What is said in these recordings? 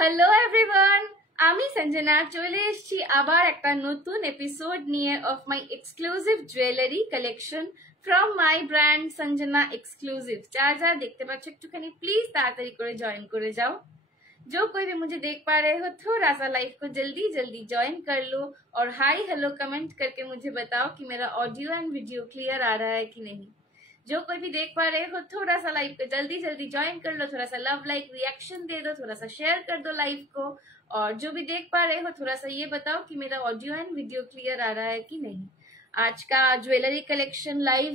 Hello everyone, আমি সঞ্জনা চলে এসেছি আবার একটা নতুন এপিসোড নিয়ে of my exclusive jewellery collection from my brand Sanjana exclusive. যারা যারা দেখতে পাচ্ছ একটুখানি প্লিজ তাড়াতাড়ি করে জয়েন করে যাও। जो कोई भी मुझे देख पा रहे हो थोड़ा सा लाइव को जल्दी जल्दी ज्वाइन कर लो और हाई हेलो कमेंट करके मुझे बताओ कि मेरा ऑडियो एंड वीडियो क्लियर आ रहा है कि नहीं। जो कोई भी देख पा रहे हो थोड़ा सा लाइव को जल्दी जल्दी ज्वाइन कर लो, थोड़ा सा लव लाइक रिएक्शन दे दो, थोड़ा सा शेयर कर दो लाइव को। और जो भी देख पा रहे हो थोड़ा सा ये बताओ कि मेरा ऑडियो एंड वीडियो क्लियर आ रहा है कि नहीं। आज का ज्वेलरी कलेक्शन लाइव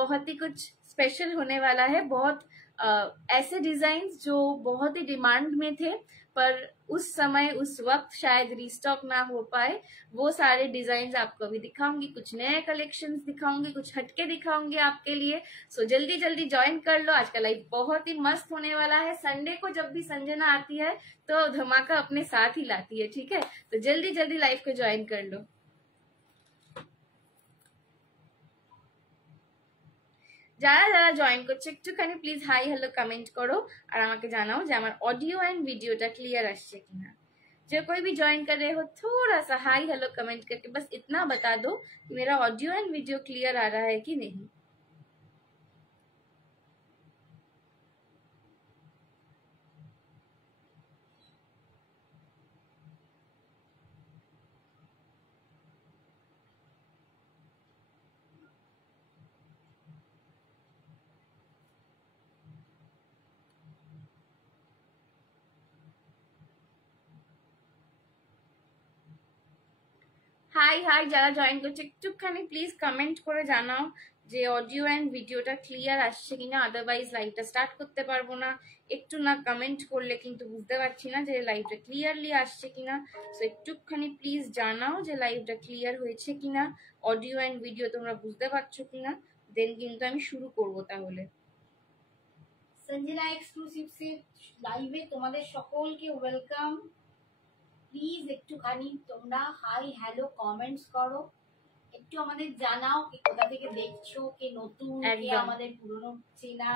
बहुत ही कुछ स्पेशल होने वाला है। बहुत ऐसे डिजाइन जो बहुत ही डिमांड में थे पर उस समय उस वक्त शायद रिस्टॉक ना हो पाए, वो सारे डिजाइन आपको अभी दिखाऊंगी। कुछ नए कलेक्शंस दिखाऊंगी, कुछ हटके दिखाऊंगी आपके लिए। सो जल्दी जल्दी ज्वाइन कर लो, आज का लाइव बहुत ही मस्त होने वाला है। संडे को जब भी संजना आती है तो धमाका अपने साथ ही लाती है, ठीक है। तो जल्दी जल्दी लाइव को ज्वाइन कर लो। যারা যারা জয়েন করছে একটুখানি প্লিজ হাই হ্যালো কমেंट करो और আমাকে জানাও যে আমার অডিও এন্ড ভিডিওটা ক্লিयर আসছে কিনা। जो कोई भी ज्वाइन कर रहे हो थोड़ा सा हाई हेलो कमेंट करके बस इतना बता दो कि मेरा ऑडियो एंड वीडियो क्लियर आ रहा है कि नहीं। হাই হাই, যারা জয়েন করছে একটুখানি প্লিজ কমেন্ট করে জানাও যে অডিও এন্ড ভিডিওটা ক্লিয়ার আসছে কিনা, আদারওয়াইজ লাইভটা স্টার্ট করতে পারবো না। একটু না কমেন্ট করলে কিন্তু বুঝতে পারছি না যে লাইভটা ক্লিয়ারলি আসছে কিনা। সো একটুখানি প্লিজ জানাও যে লাইভটা ক্লিয়ার হয়েছে কিনা, অডিও এন্ড ভিডিও তোমরা বুঝতে পারছো কিনা, দেন কিন্তু আমি শুরু করব। তাহলে संजना एक्सक्लूसिव से লাইভে তোমাদের সকলকে ওয়েলকাম। প্লিজ একটুখানি তোমরা হাই হ্যালো কমেন্টস করো, একটু আমাদের জানাও কি কোথা থেকে দেখছো, কে নতুন কে আমাদের পুরনো চেনা।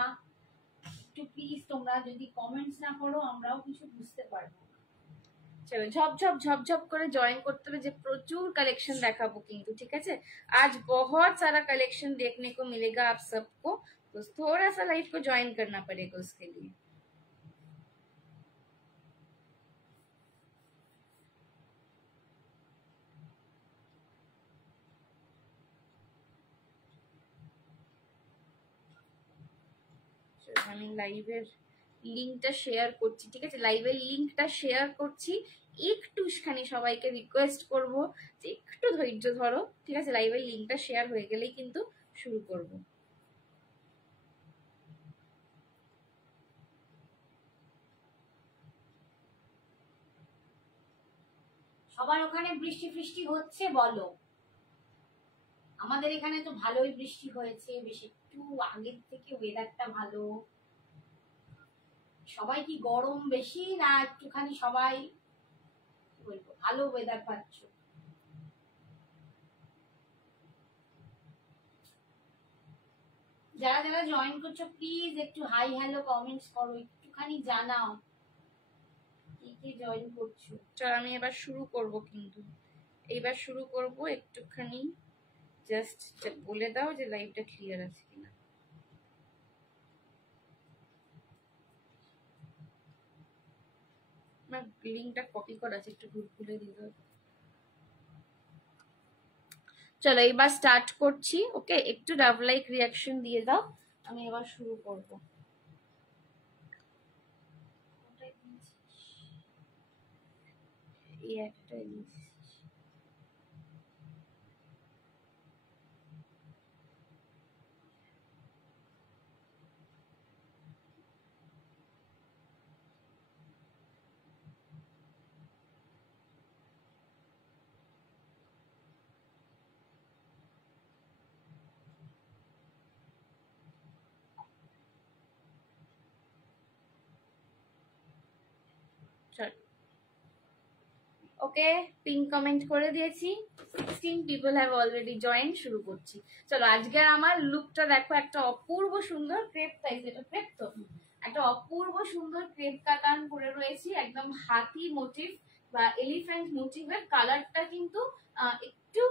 একটু প্লিজ তোমরা যদি কমেন্টস না করো আমরাও কিছু বুঝতে পারবো না। চলো ঝপঝপ ঝপঝপ করে জয়েন করতে হবে, যে প্রচুর कलेक्शन দেখাবো কিন্তু, ঠিক আছে। आज बहुत सारा कलेक्शन देखने को मिलेगा आप सबको, तो थोड़ा सा लाइव को ज्वाइन करना पड़ेगा उसके लिए। আমি লাইভের লিংকটা শেয়ার করছি, ঠিক আছে। লাইভের লিংকটা শেয়ার করছি, একটুখানি সবাইকে রিকোয়েস্ট করব যে একটু ধৈর্য ধরো, ঠিক আছে। লাইভের লিংকটা শেয়ার হয়ে গেলেই কিন্তু শুরু করব। সবার ওখানে বৃষ্টি ফৃষ্টি হচ্ছে বলো? আমাদের এখানে তো ভালোই বৃষ্টি হয়েছে, বেশ একটু আগের থেকে ওয়েদারটা ভালো। সবাই কি গরম বেশি না একটুখানি সবাই বলবো ভালো ওয়েদার পাচ্ছ? যারা যারা জয়েন করছো প্লিজ একটু হাই হ্যালো কমেন্টস করো, একটুখানি জানাও কে কে জয়েন করছো। চল আমি এবার শুরু করব, কিন্তু এইবার শুরু করব। একটুখানি জাস্ট বলে দাও যে লাইভটা ক্লিয়ার আছে কিনা। আমার লিংকটা কপি করা আছে, একটু খুলে দিয়ে দাও। চলো এবার স্টার্ট করছি, ওকে। একটু লাভ লাইক রিয়াকশন দিয়ে দাও, আমি এবার শুরু করব। এই একটা ওকে, পিন কমেন্ট করে দিয়েছি। 16 পিপল হ্যাভ অলরেডি জয়েন। শুরু করছি। চলো আজকে আমার লুকটা দেখো, একটা অপূর্ব সুন্দর ক্রেপ টাইপ। এটা ক্রেপ তো একটা অপূর্ব সুন্দর ক্রেপ কাতান পরে রয়েছি, একদম হাতি মোটিভ বা এলিফ্যান্ট মোটিভের। কালারটা কিন্তু একটু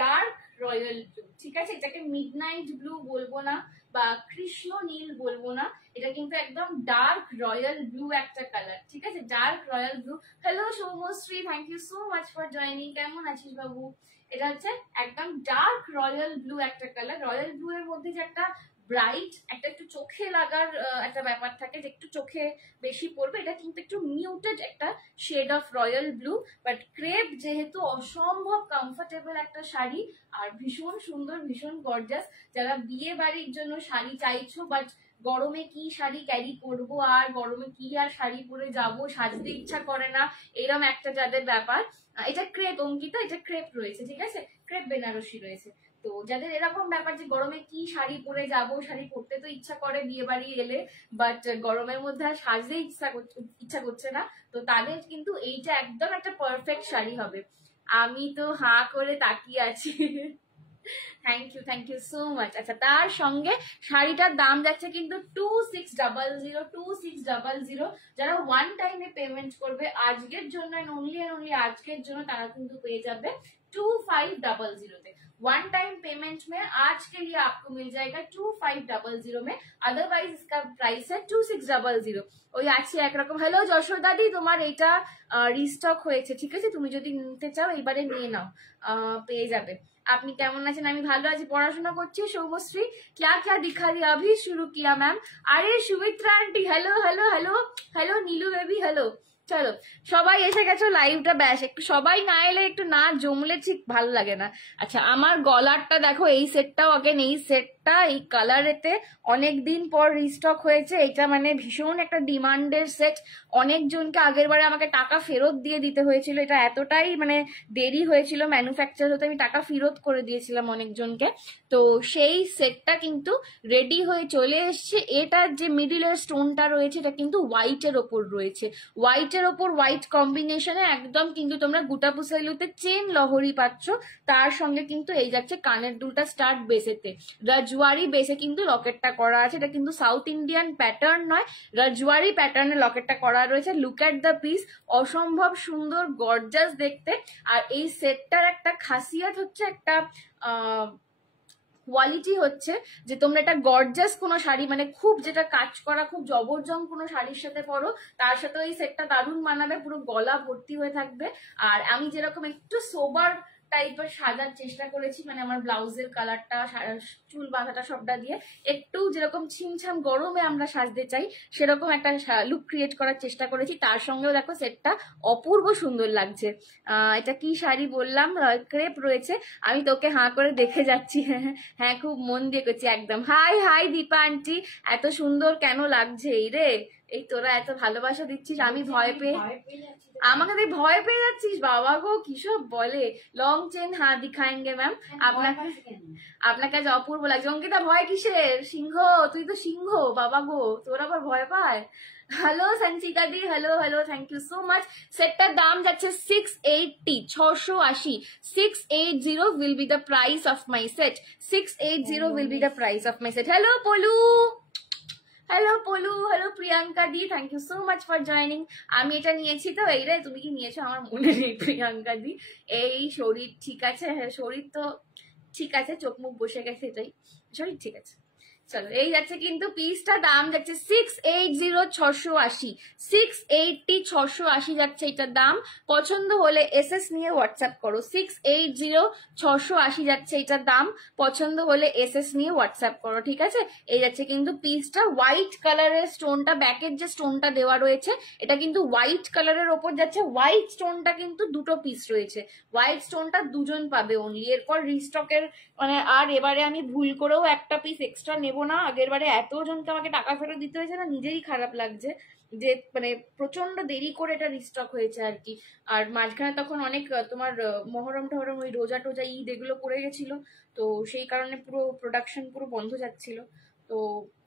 ডার্ক রয়্যাল ব্লু, ঠিক আছে? এটাকে মিডনাইট ব্লু বলবো না বা কৃষ্ণ নীল বলবো না, এটা কিন্তু একদম ডার্ক রয়্যাল ব্লু একটা কালার, ঠিক আছে? Dark royal blue. Hello Soumashree, thank you so much for joining. কেমন আছিস বাবু? এটা হচ্ছে একদম ডার্ক রয়্যাল ব্লু একটা কালার। রয়্যাল ব্লু এর মধ্যে যে একটা ব্রাইট, একটা একটু চোখে লাগার একটা ব্যাপার থাকে, যে একটু চোখে বেশি পড়বে, এটা কিন্তু একটু মিউটেড একটা shade of royal blue. But crepe যেহেতু অসম্ভব কমফোর্টেবল একটা শাড়ি আর ভীষণ সুন্দর, ভীষণ গর্জাস। যারা বিয়ে বাড়ির জন্য শাড়ি চাইছো বাট গরমে কি শাড়ি ক্যারি করবো, আর গরমে কি আর শাড়ি পরে যাব, সাজতে ইচ্ছা করে না, এরম একটা যাদের ব্যাপার, এটা ক্রেপ অঙ্কিতা, এটা ক্রেপ রয়েছে, ঠিক আছে? ক্রেপ বেনারসি রয়েছে। তো যাদের এরকম ব্যাপার যে গরমে কি শাড়ি পরে যাব, শাড়ি পরতে তো ইচ্ছা করে বিয়ে বাড়ি এলে, বাট গরমের মধ্যে আর সাজতে ইচ্ছা করছে না, তো তাদের কিন্তু এইটা একদম একটা পারফেক্ট শাড়ি হবে। আমি তো হাঁ করে তাকিয়ে আছি। Thank you so much. আচ্ছা, তার সঙ্গে শাড়িটার দাম যাচ্ছে কিন্তু 2600। যারা ওয়ান টাইমে পেমেন্ট করবে আজকের জন্য, অনলি আজকের জন্য, তারা কিন্তু পেয়ে যাবে 2500 में। वन टाइम पेमेंट में आज के लिए आपको मिल जाएगा 2500 में, अदरवाइज इसका प्राइस है 2600। ওই আছে একরকম। হ্যালো যশোদাদি, তোমার এটা রিস্টক হয়েছে, ঠিক আছে? তুমি যদি নিতে চাও এবারে নিয়ে নাও, পেয়ে যাবে। আপনি কেমন আছেন? আমি ভালো আছি, পড়াশোনা করছি। সৌমশ্রী, क्या क्या दिखा दिया, अभी शुरू किया मैम। আরে Sumitra aunty, hello hello hello hello, Nilu baby, hello. চলো সবাই এসে গেছো লাইভটা, ব্যাস একটু সবাই না এলে, একটু না জমলে ঠিক ভালো লাগে না। আচ্ছা, আমার গলারটা দেখো, এই সেটটাও আগেন, এই সেটটা এই কালারেতে অনেকদিন পর রিস্টক হয়েছে। এটা মানে ভীষণ একটা ডিমান্ডের সেট, অনেকজনকে আগের বারে আমাকে টাকা ফেরত দিয়ে দিতে হয়েছিল, এটা এতটাই মানে দেরি হয়েছিল ম্যানুফ্যাকচার হতে, আমি টাকা ফেরত করে দিয়েছিলাম অনেকজনকে। তো সেই সেটটা কিন্তু রেডি হয়ে চলে এসছে। এটার যে মিডিলের স্টোনটা রয়েছে, এটা কিন্তু হোয়াইটের ওপর রয়েছে, হোয়াইটের ওপর হোয়াইট কম্বিনেশনে একদম কিন্তু তোমরা গুটাপুসাইলুতে চেন লহরি পাচ্ছ। তার সঙ্গে কিন্তু এই যাচ্ছে কানের দুলটা স্টার্ট বেসেতে, রাজওয়ারি বেসে কিন্তু লকেটটা করা আছে। এটা কিন্তু সাউথ ইন্ডিয়ান প্যাটার্ন নয়, রাজওয়ারি প্যাটার্নে লকেটটা করা রয়েছে। লুক অ্যাট দ্য পিস, অসম্ভব সুন্দর গর্জাস দেখতে। আর এই সেটটার একটা খাসিয়াত হচ্ছে, একটা কোয়ালিটি হচ্ছে যে তোমরা এটা গর্জাস কোনো শাড়ি, মানে খুব যেটা কাজ করা, খুব জবরজং কোনো শাড়ির সাথে পরো, তার সাথে এই সেটটা দারুণ মানাবে, পুরো গলা ভর্তি হয়ে থাকবে। আর আমি যেরকম একটু সোবার টাইপের সাজার চেষ্টা করেছি, মানে আমার ব্লাউজের কালারটা, চুল বাঁধাটা সবটা দিয়ে একটু যেরকম ছিমছাম গরমে আমরা সাজতে চাই, সেরকম একটা লুক ক্রিয়েট করার চেষ্টা করেছি। তার সঙ্গেও দেখো সেটটা অপূর্ব সুন্দর লাগছে। এটা কি শাড়ি বললাম, ক্রেপ রয়েছে। আমি তোকে হাঁ করে দেখে যাচ্ছি, হ্যাঁ খুব মন দিয়ে করছি একদম। হাই হাই দীপা আন্টি, এত সুন্দর কেন লাগছে এই রে, এই তোরা এত ভালোবাসা দিচ্ছিস, আমি ভয় পেয়ে, আমাকে তুই ভয় পেয়ে যাচ্ছিস, বাবা গো কিসব বলে। লং চেন হ্যাঁ দিখাएंगे ম্যাম, আপনাকে আজ অপূর্ব লাগছে। অঙ্কিতা ভয় কিসের, সিংহ, তুই তো সিংহ, বাবা গো তোর আবার ভয় পায়। হ্যালো সঞ্চিকা দি, hello hello, thank you so much. সেটটার দাম যাচ্ছে 680, 680, 680 will be the price of my set, 680 will be the price of my set. Hello Polu, hello Polu, hello Priyanka di, thank you so much for joining. আমি এটা নিয়েছি তো, এই রে তুমি কি নিয়েছো আমার মনে নেই প্রিয়াঙ্কা দি। এই শরীর ঠিক আছে, হ্যাঁ শরীর তো ঠিক আছে, চোখ মুখ বসে গেছে, এটাই শরীর ঠিক আছে। চলো, এই যাচ্ছে কিন্তু পিসটা দাম যাচ্ছে 680, 680, 680, 680 যাচ্ছে এটার দাম। পছন্দ হলে এসএস নিয়ে হোয়াটসঅ্যাপ করো। 680, 680 যাচ্ছে এটার দাম, পছন্দ হলে এসএস নিয়ে হোয়াটসঅ্যাপ করো, ঠিক আছে? এই যাচ্ছে কিন্তু পিসটা, হোয়াইট কালারের স্টোনটা, ব্যাকের যে স্টোনটা দেওয়া রয়েছে এটা কিন্তু হোয়াইট কালারের ওপর যাচ্ছে। হোয়াইট স্টোনটা কিন্তু দুটো পিস রয়েছে, হোয়াইট স্টোনটা দুজন পাবে অনলি, এরপর রিস্টকের মানে আর এবারে আমি ভুল করেও একটা পিস এক্সট্রা নেবো না। আগের বারে এতজনকে আমাকে টাকা ফেরত দিতে হয়েছে না, নিজেই খারাপ লাগছে যে মানে প্রচন্ড দেরি করে এটা রিস্টক হয়েছে আর কি। আর মাঝখানে তখন অনেক তোমার মহরম টহরম, ওই রোজা টোজা ঈদ এগুলো পড়ে গেছিল, তো সেই কারণে পুরো প্রোডাকশন পুরো বন্ধ যাচ্ছিল। তো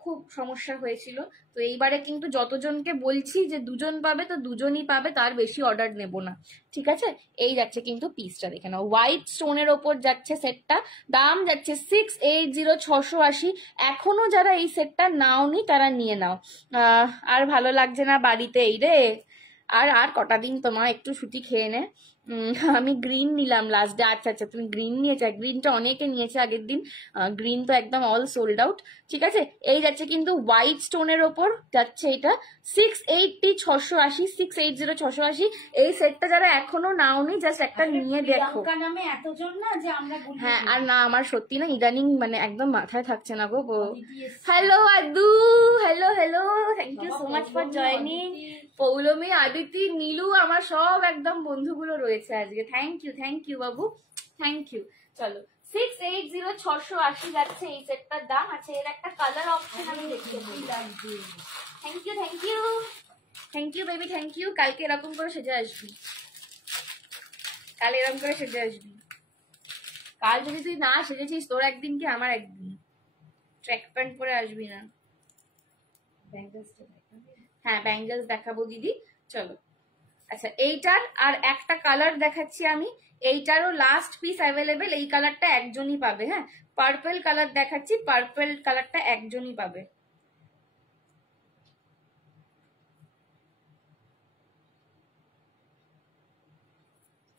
খুব সমস্যা হয়েছিল। তো এইবারে কিন্তু যতজনকে বলছি যে দুজন পাবে তো দুজনই পাবে, তার বেশি অর্ডার নেব না, ঠিক আছে? এই যাচ্ছে কিন্তু পিসটা, দেখে নাও, হোয়াইট স্টোনের ওপর যাচ্ছে সেটটা, দাম যাচ্ছে 680, 680। এখনো যারা এই সেটটা নাওনি তারা নিয়ে নাও। আর ভালো লাগছে না বাড়িতে এই রে, আর আর কটা দিন তোমার একটু ছুটি খেয়ে নে। আমি গ্রিন নিলাম লাস্ট ডে। আচ্ছা আচ্ছা, তুমি গ্রিন নিয়েছো, গ্রিনটা অনেকে নিয়েছে আগের দিন, গ্রিন তো একদম অল সোল্ড আউট, ঠিক আছে? এই যাচ্ছে কিন্তু হোয়াইট স্টোনের ওপর যাচ্ছে এটা 680, 680, 680, 680। এই সেটটা যারা এখনো নাওনি জাস্ট একটা নিয়ে দেখো। নামে এতজন না যে আমরা, হ্যাঁ, আর না আমার সত্যি না ইদানিং মানে একদম মাথায় থাকছে না গো। Hello Adu, hello hello, thank you so much for joining. Poulami, Aditi, Nilu, আমার সব একদম বন্ধুগুলো রয়েছে আজকে। থ্যাংক ইউ বাবু, থ্যাংক ইউ। চলো 680, 680 যাচ্ছে এই সেটটার দাম। আছে এর একটা কালার অপশন আমি দেখতে পাচ্ছি। Thank you baby, thank you. কালকে এরকম করে সেজে আসবি, কাল এরকম করে সেজে আসবি। কাল যদি তুই না সেজেছিস, তোর একদিন কি আমার একদিন। ট্র্যাক প্যান্ট পরে আসবি না। হ্যাঁ, ব্যাঙ্গেলস দেখাবো দিদি, চলো। আচ্ছা, এইটার আর একটা কালার দেখাচ্ছি আমি, এইটারও লাস্ট পিস অ্যাভেলেবেল। এই কালারটা একজনই পাবে। হ্যাঁ, পার্পল কালার দেখাচ্ছি, পার্পল কালারটা একজনই পাবে।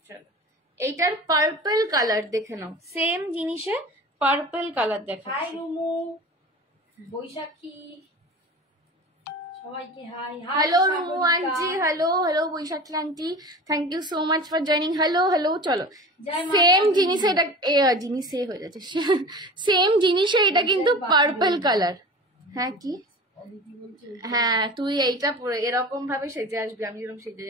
চলো, এইটার পার্পল কালার দেখে নাও, সেম জিনিসে পার্পল কালার দেখাচ্ছি। হাই রুমু, বৈশাখী, সবাইকে hi. Hello Rumu aunty, hello hello Baishakhi aunty, thank you so much for joining. Hello hello. চলো, সেম জিনিসে এটা জিনিসে হয়ে যাচ্ছে, সেম জিনিসে এটা কিন্তু পার্পল কালার। হ্যাঁ কি, হ্যাঁ তুই এইটা পরে এরকম ভাবে সেজে আসবি, আমি যেরকম সেজে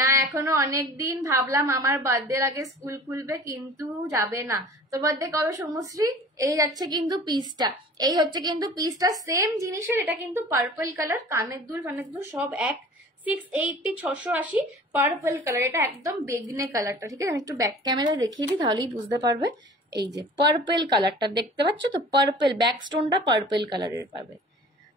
না। এখনো অনেকদিন ভাবলাম আমার বার্থডের আগে স্কুল খুলবে, কিন্তু যাবে না। তোর বার্থডে কবে সোমশ্রী? এই যাচ্ছে কিন্তু পিসটা, এই হচ্ছে কিন্তু পিসটা সেম জিনিসের, এটা কিন্তু পার্পল কালার, কানের দুল ফানের দুল সব এক। 680, 680, পার্পল কালার, এটা একদম বেগনে কালারটা, ঠিক আছে? আমি একটু ব্যাক ক্যামেরায় দেখিয়ে দিই, তাহলেই বুঝতে পারবে। এই যে পার্পল কালারটা দেখতে পাচ্ছ তো, পার্পল ব্যাক স্টোনটা পার্পল কালারের পাবে।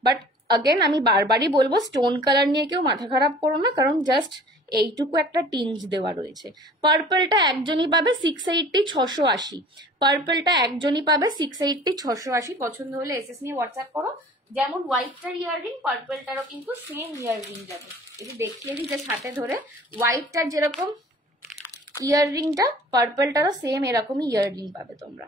বাট अगेन আমি বারবারই বলবো, স্টোন কালার নিয়ে কেউ মাথা খারাপ করো না, কারণ জাস্ট এইটুকু একটা টিঞ্জ দেওয়া রয়েছে। পার্পলটা একজনই পাবে 680, 680। পার্পলটা একজনই পাবে 680, 680। পছন্দ হলে এসএস নিয়ে হোয়াটসঅ্যাপ করো। যেমন হোয়াইটটার ইয়াররিং, পার্পলটারও কিন্তু সেম ইয়াররিং যাবে। যদি দেখিয়ে দিই যে হাতে ধরে, হোয়াইটটার যেরকম ইয়াররিংটা, পার্পলটারও সেম এরকমই ইয়াররিং পাবে তোমরা।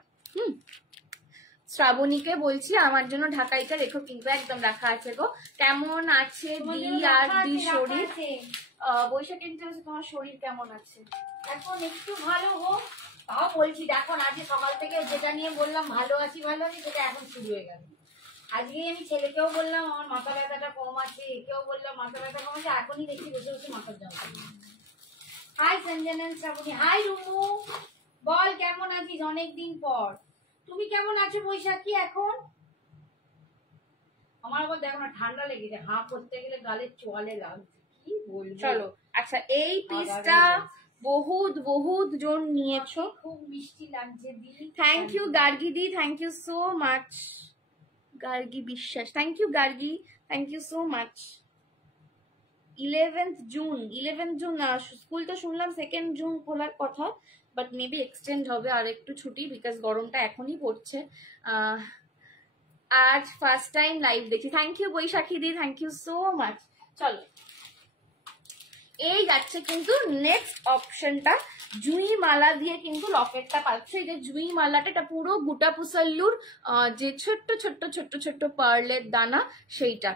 শ্রাবণীকে বলছি আমার জন্য ঢাকাইটা রেখো, কিন্তু একদম রাখা আছে গো। কেমন আছে দি আর দি শরীর? বৈশাখী তোমার শরীর কেমন আছে? এখন একটু ভালো হোক, তাও বলছি দেখো আজকে সকাল থেকে যেটা নিয়ে বললাম ভালো আছি সেটা এখন শুরু হয়ে গেল। আজকে আমি ছেলেকেও বললাম আমার মাথা ব্যথাটা কম আছে, একেও বললাম মাথা ব্যথা কম আছে, এখনই দেখছি বসে বসে মাথার যন্ত্রণা। হাই সঞ্জনা, শ্রাবণী, হাই রুমু, বল কেমন আছিস অনেকদিন পর। তুমি কেমন আছো বৈশাখী এখন? আমার আবার দেখো না ঠান্ডা লেগেছে, হাঁ করতে গেলে গালে চোয়ালে লাগছে, কি বলবো। চলো, আচ্ছা এই পিসটা বহুত বহুত জন নিয়েছো, খুব মিষ্টি লাগছে দি। থ্যাংক ইউ গার্গি দি, thank you so much. Gargi Biswas, thank you Gargi, thank you so much. 11th June, 11th June school তো শুনলাম 2nd জুন খোলার কথা, বাট মেবি এক্সটেন্ড হবে আর একটু ছুটি, বিকজ গরমটা এখনই পড়ছে। আজ ফার্স্ট টাইম লাইভ দেখছি, thank you Baishakhi di, thank you so much. চলো, এই যাচ্ছে কিন্তু নেক্সট অপশনটা, জুই মালা দিয়ে কিন্তু লকেটটা পাচ্ছে। এই যে জুই মালাটা, এটা পুরো গুটা পুসাল্লুর যে ছোট্ট ছোট্ট ছোট্ট ছোট্ট পার্লের দানা, সেইটা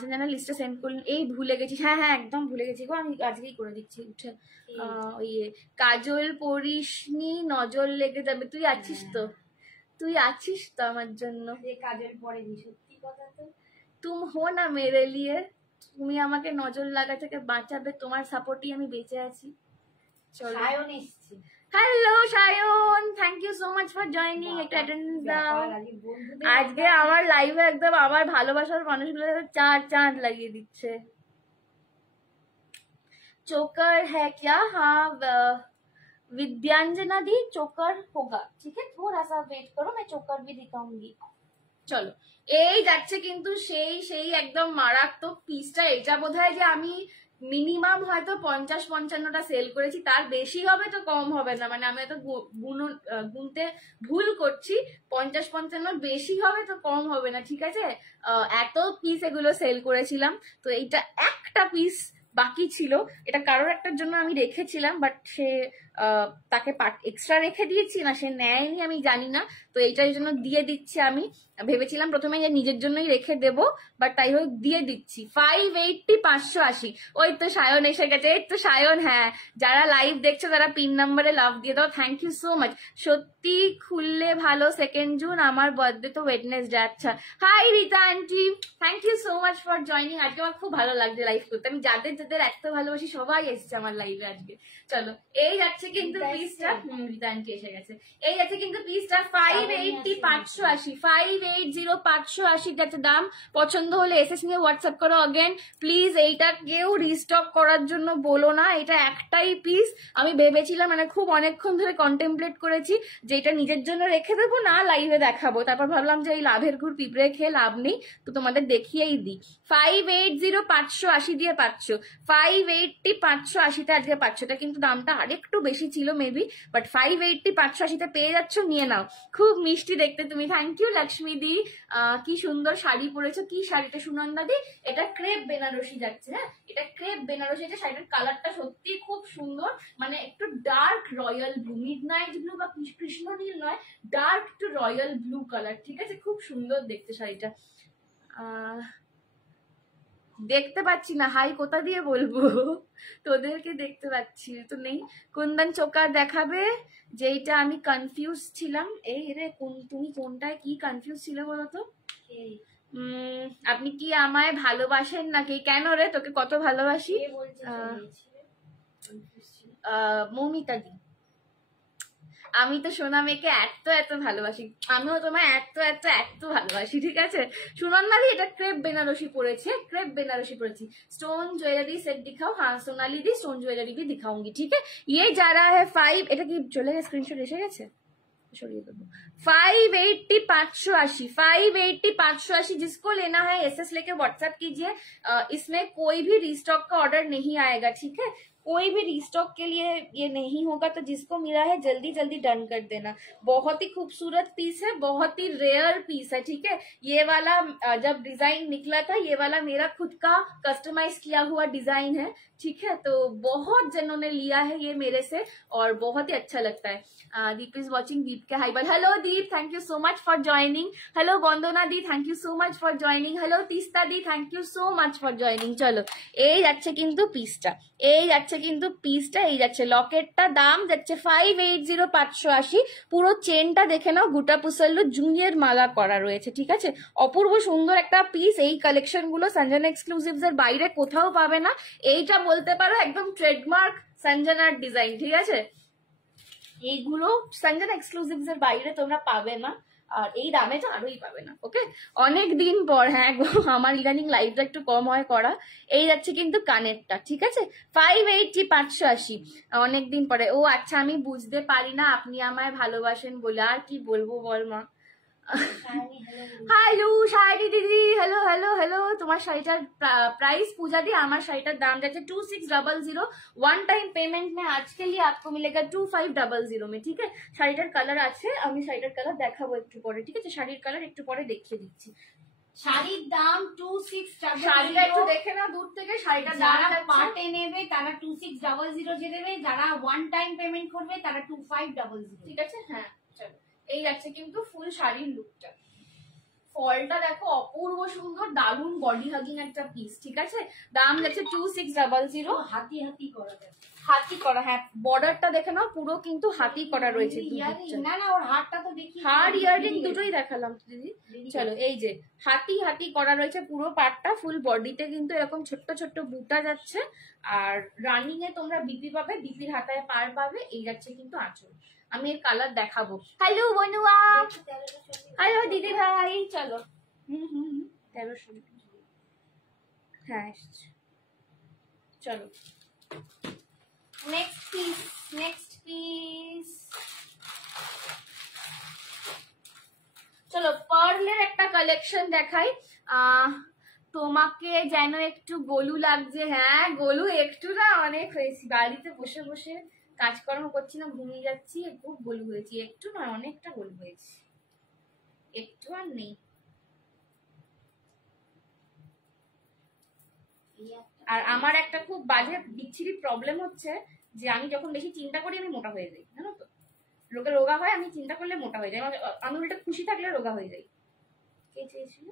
সঞ্জনা লিস্টে সেন্ড করলেন। এই ভুলে গেছি, হ্যাঁ হ্যাঁ একদম ভুলে গেছি গো, আমি আজকেই করে দিচ্ছি উঠে। ওই কাজল পরিসনি, নজর লেগে যাবে। তুই আছিস তো, তুই আছিস তো আমার জন্য। কাজল পরেনি, সত্যি কথা তো। তুম হো না মেরে লিয়ে, তুমি আমাকে নজর লাগা থেকে বাঁচাবে, তোমার সাপোর্টই আমি বেঁচে আছি। চলো, সায়ন এসেছে। Hello Sayan, thank you so much for joining. একটা অ্যাটেন্ডেন্স দাও। আজকে আমার লাইভে একদম আমার ভালোবাসার মানুষগুলো চার চাঁদ লাগিয়ে দিচ্ছে। চোকার হ্যাঁ ক্যা? হ্যাঁ विद्यांजना दी चोकर होगा, ठीक है, थोड़ा सा वेट करो, मैं चोकर भी दिखाऊंगी। চলো, এই যাচ্ছে কিন্তু সেই সেই একদম মারাত্মক পিসটা। এটা বোধহয় যে আমি মিনিমাম হয়তো 50-55টা সেল করেছি, তার বেশি হবে তো কম হবে না, মানে আমি হয়তো গুনতে ভুল করছি, 50-55 বেশি হবে তো কম হবে না, ঠিক আছে। এত পিস এগুলো সেল করেছিলাম, তো এইটা একটা পিস বাকি ছিল, এটা কারোর একটার জন্য আমি রেখেছিলাম, বাট সে তাকে এক্সট্রা রেখে দিয়েছি না সে নেয়নি আমি জানি না, তো এইটার জন্য দিয়ে দিচ্ছি। আমি ভেবেছিলাম প্রথমে যে নিজের জন্যই রেখে দেবো, বাট তাই হোক দিয়ে দিচ্ছি। 580 580। ওই তো সায়ন এসে গেছে, এই তো সায়ন। হ্যাঁ, যারা লাইভ দেখছো তারা পিন নাম্বারে লাভ দিয়ে দাও, থ্যাংক ইউ সো মাচ। সত্যি খুললে ভালো, 2 জুন আমার বার্থডে তো ওয়েডনেসডে। আচ্ছা, hi Rita aunty, thank you so much for joining. আজকে আমার খুব ভালো লাগছে লাইভ করতে, আমি যাদের যাদের এত ভালোবাসি সবাই এসেছে আমার লাইভে আজকে। চলো, এই যাচ্ছে কিন্তু পিসটা, রীতা আন্টি এসে গেছে, এই যাচ্ছে কিন্তু পিসটা 580 580, 580 580 যাচ্ছে দাম। পছন্দ হলে এসএস নিয়ে হোয়াটসঅ্যাপ করো অগেন প্লিজ। এইটা কেউ রিস্টক করার জন্য বলো না, এটা একটাই পিস। আমি ভেবেছিলাম, মানে খুব অনেকক্ষণ ধরে কন্টেমপ্লেট করেছি যে এটা নিজের জন্য রেখে দেবো না লাইভে দেখাবো, তারপর ভাবলাম যে এই লাভের গুড় পিঁপড়ে খেয়ে লাভ নেই, তো তোমাদের দেখিয়েই দিই। 580 580 দিয়ে পাচ্ছ, 580 580তে আজকে পাচ্ছ। এটা কিন্তু দামটা আরেকটু বেশি ছিল মেবি, বাট 580 580তে পেয়ে যাচ্ছ, নিয়ে নাও। খুব মিষ্টি দেখতে তুমি, থ্যাংক ইউ লক্ষ্মী দি। কি সুন্দর শাড়ি পরেছো, কি শাড়িটা সুনন্দা দি? এটা ক্রেপ বেনারসি যাচ্ছে। হ্যাঁ, এটা ক্রেপ বেনারসি, এটা শাড়িটার কালারটা সত্যি খুব সুন্দর, মানে একটু dark royal blue, midnight blue বা কৃষ্ণ নীল নয়, dark to royal blue colour, ঠিক আছে, খুব সুন্দর দেখতে শাড়িটা। দেখতে পাচ্ছি না, হাই কোথা দিয়ে বলবো, তোদেরকে দেখতে পাচ্ছি তো নেই। কুন্দন চোকার দেখাবে, যেইটা আমি কনফিউজ ছিলাম। এই রে, তুমি কোনটায় কি কনফিউজ ছিল বলতো? আপনি কি আমায় ভালোবাসেন নাকি? কেন রে, তোকে কত ভালোবাসি। মৌমিতা দি, আমি তো সোনা মেয়েকে এত এত ভালোবাসি, আমিও তোমায় এত এত এত ভালোবাসি, ঠিক আছে। সুনন্দা দি এটা ক্রেপ বেনারসি পরেছে, ক্রেপ বেनारसी পরেছি। স্টোন জুয়েলারি সেট दिखाओ। हाँ सोनाली दी स्टोन ज्वेलरी भी दिखाऊंगी, ठीक है। ये जा रहा है 5, এটা কি চলে গেছে, স্ক্রিনশট এসে গেছে, সরিয়ে দেবো। 580 580, 580 580, जिसको लेना है एसएस लेके व्हाट्सएप कीजिए। इसमें कोई भी रीस्टॉक का ऑर्डर नहीं आएगा, ठीक है, कोई भी रीस्टॉक के लिए ये नहीं होगा, तो जिसको मिला है जल्दी जल्दी डन कर देना। बहुत ही खूबसूरत पीस है, बहुत ही रेयर पीस है, ठीक है। ये वाला जब डिजाइन निकला था, ये वाला मेरा खुद का कस्टमाइज किया हुआ डिजाइन है, ठीक है, तो बहुत जनों ने लिया है ये मेरे से और बहुत ही अच्छा लगता है। दीप इज वॉचिंग, दीप के हाई बल। Hello Deep, thank you so much for joining. Hello Bandana di, thank you so much for joining. Hello Teesta di, thank you so much for joining. चलो, এই যাচ্ছে কিন্তু পিসটা, এই যাচ্ছে কিন্তু পিসটা, এই যাচ্ছে লকেটটা, দাম যাচ্ছে 580 580। পুরো চেনটা দেখে নাও, গুটা পুসল্লু জুঁইয়ের মালা করা রয়েছে, ঠিক আছে। অপূর্ব সুন্দর একটা পিস। এই কালেকশন গুলো সঞ্জনা এক্সক্লুসিভস এর বাইরে কোথাও পাবে না, এইটা বলতে পারো একদম ট্রেডমার্ক সঞ্জনার ডিজাইন, ঠিক আছে। এইগুলো সঞ্জনা এক্সক্লুসিভস এর বাইরে তোমরা পাবে না, আর এই দামে তো আরোই পাবে না। ওকে, অনেক দিন পর, হ্যাঁ আমার ইদানিং লাইভটা একটু কম হয় করা। এই যাচ্ছে কিন্তু কানেরটা, ঠিক আছে, 580 580, অনেকদিন পরে। ও আচ্ছা, আমি বুঝতে পারি না আপনি আমায় ভালোবাসেন বলে, আর কি বলবো বল মা। হ্যালো শাড়ি দিদি, হ্যালো হ্যালো হ্যালো। তোমার শাড়িটার प्राइस पूजा दी, আমার শাড়িটার দাম যাচ্ছে 2600। वन टाइम पेमेंट में आज के लिए आपको मिलेगा 2500 में, ठीक है। শাড়িটার কালার আছে, আমি শাড়িটার কালার দেখাবো একটু পরে, ঠিক আছে, শাড়ির কালার একটু পরে দেখিয়ে দিচ্ছি। শাড়ির দাম 2600। শাড়িটা একটু দেখে না দূর থেকে, শাড়িটার দাম যারা পার্টে নেবে তারা 2600 যে দেবে, যারা ওয়ান টাইম পেমেন্ট করবে তারা 2500, ঠিক আছে। হ্যাঁ চলো, এই যাচ্ছে কিন্তু ফুল শাড়ির লুকটা। ফলটা দেখো অপূর্ব সুন্দর, দারুণ বডি হাগিং একটা পিস, ঠিক আছে। দাম যাচ্ছে 2600। হাতি হাতি করা, হাতি করা, হ্যাঁ বর্ডারটা দেখে নাও, পুরো কিন্তু হাতি করা রয়েছে। না না, ওর হাতটা তো দেখি, হার ইয়ারিং দুটোই দেখালাম দিদি। চলো, এই যে হাতি হাতি করা রয়েছে পুরো পাটটা, ফুল বডিতে কিন্তু এরকম ছোট্ট ছোট্ট বুটা যাচ্ছে, আর রানিং এ তোমরা বিপি পাবে, বিপির হাতায় পার পাবে। এই যাচ্ছে কিন্তু আঁচল, আমি এর কালার দেখাবো। হ্যালো বনুয়া, হ্যালো দিদি ভাই। চলো, 1300, হ্যাঁ চলো নেক্সট পিস, নেক্সট পিস। চলো পার্লের একটা কালেকশন দেখাই। তোমাকে যেন একটু গোলু লাগছে। হ্যাঁ গোলু একটু না অনেক হয়েছি, বাড়িতে বসে বসে কাজকর্ম করছি না, ঘুমিয়ে যাচ্ছি, খুব গোলু হয়েছি। একটু না অনেকটা গোলু হয়েছি, একটু আর নেই। আর আমার একটা খুব বাজে বিচ্ছিরি প্রবলেম হচ্ছে যে আমি যখন বেশি চিন্তা করি আমি মোটা হয়ে যাই, জানো তো। লোকে রোগা হয়, আমি চিন্তা করলে মোটা হয়ে যাই। আমি উল্টা খুশি থাকলে রোগা হয়ে যাই। কে চেয়েছিল?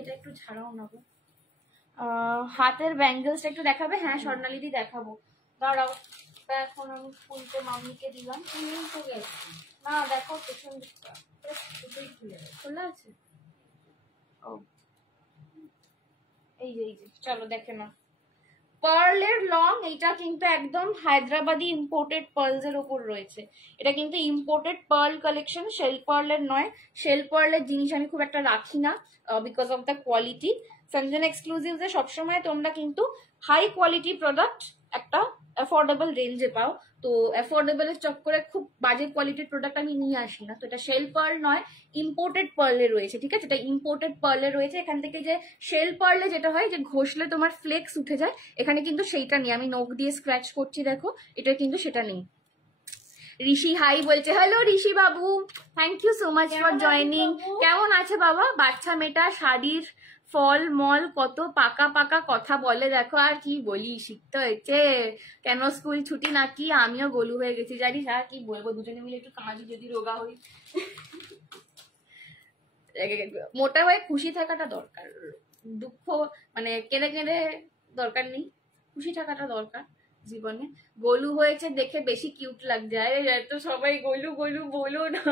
এটা একটু ছাড়াও না গো। হাতের ব্যাঙ্গেলসটা একটু দেখাবে? হ্যাঁ স্বর্ণালিদি দেখাবো, দাঁড়াও। এখন আমি ফুলতে মাম্মিকে দিলাম। না দেখো পেছন দিকটা খোলা আছে। ও এই যে চলো দেখে না। পার্লের লং, এটা কিন্তু একদম হায়দ্রাবাদি ইম্পোর্টেড পার্লস এর উপর রয়েছে। এটা কিন্তু ইম্পোর্টেড পার্ল কালেকশন, শেল পার্লের নয়। শেল পার্লের জিনিস আমি খুব একটা রাখি না because of the quality. Sanjana exclusives এ সবসময় তোমরা কিন্তু হাই কোয়ালিটি প্রোডাক্ট একটা অ্যাফোর্ডেবল রেঞ্জে পাও। তো অ্যাফোর্ডেবল এর চক্করে খুব বাজে কোয়ালিটির প্রোডাক্ট আমি নিয়ে আসি না। তো এটা শেল পার্ল নয়, ইম্পোর্টেড পার্লে রয়েছে, ঠিক আছে। এটা ইম্পোর্টেড পার্লে রয়েছে। এখান থেকে যে শেল পার্লে যেটা হয় যে ঘষলে তোমার ফ্লেক্স উঠে যায়, এখানে কিন্তু সেইটা নেই। আমি নখ দিয়ে স্ক্র্যাচ করছি দেখো, এটা কিন্তু সেটা নেই। ঋষি হাই বলছে। হ্যালো ঋষি বাবু, thank you so much for joining. কেমন আছে বাবা? বাচ্চা মেয়েটা শাড়ির ফল মল কত পাকা পাকা কথা বলে দেখো। আর কি বলি, শিখতে হয়েছে। কেন স্কুল ছুটি নাকি? আমিও গোলু হয়ে গেছি জানিস। আর কি বলবো, দুজনে মিলে একটু কাঁদি যদি রোগা হই। মোটা হয়ে খুশি থাকাটা দরকার, দুঃখ মানে কেঁদে কেঁদে দরকার নেই, খুশি থাকাটা দরকার জীবনে। গোলু হয়েছে দেখে বেশি কিউট লাগছে। আরে এত সবাই গোলু গোলু বলো না।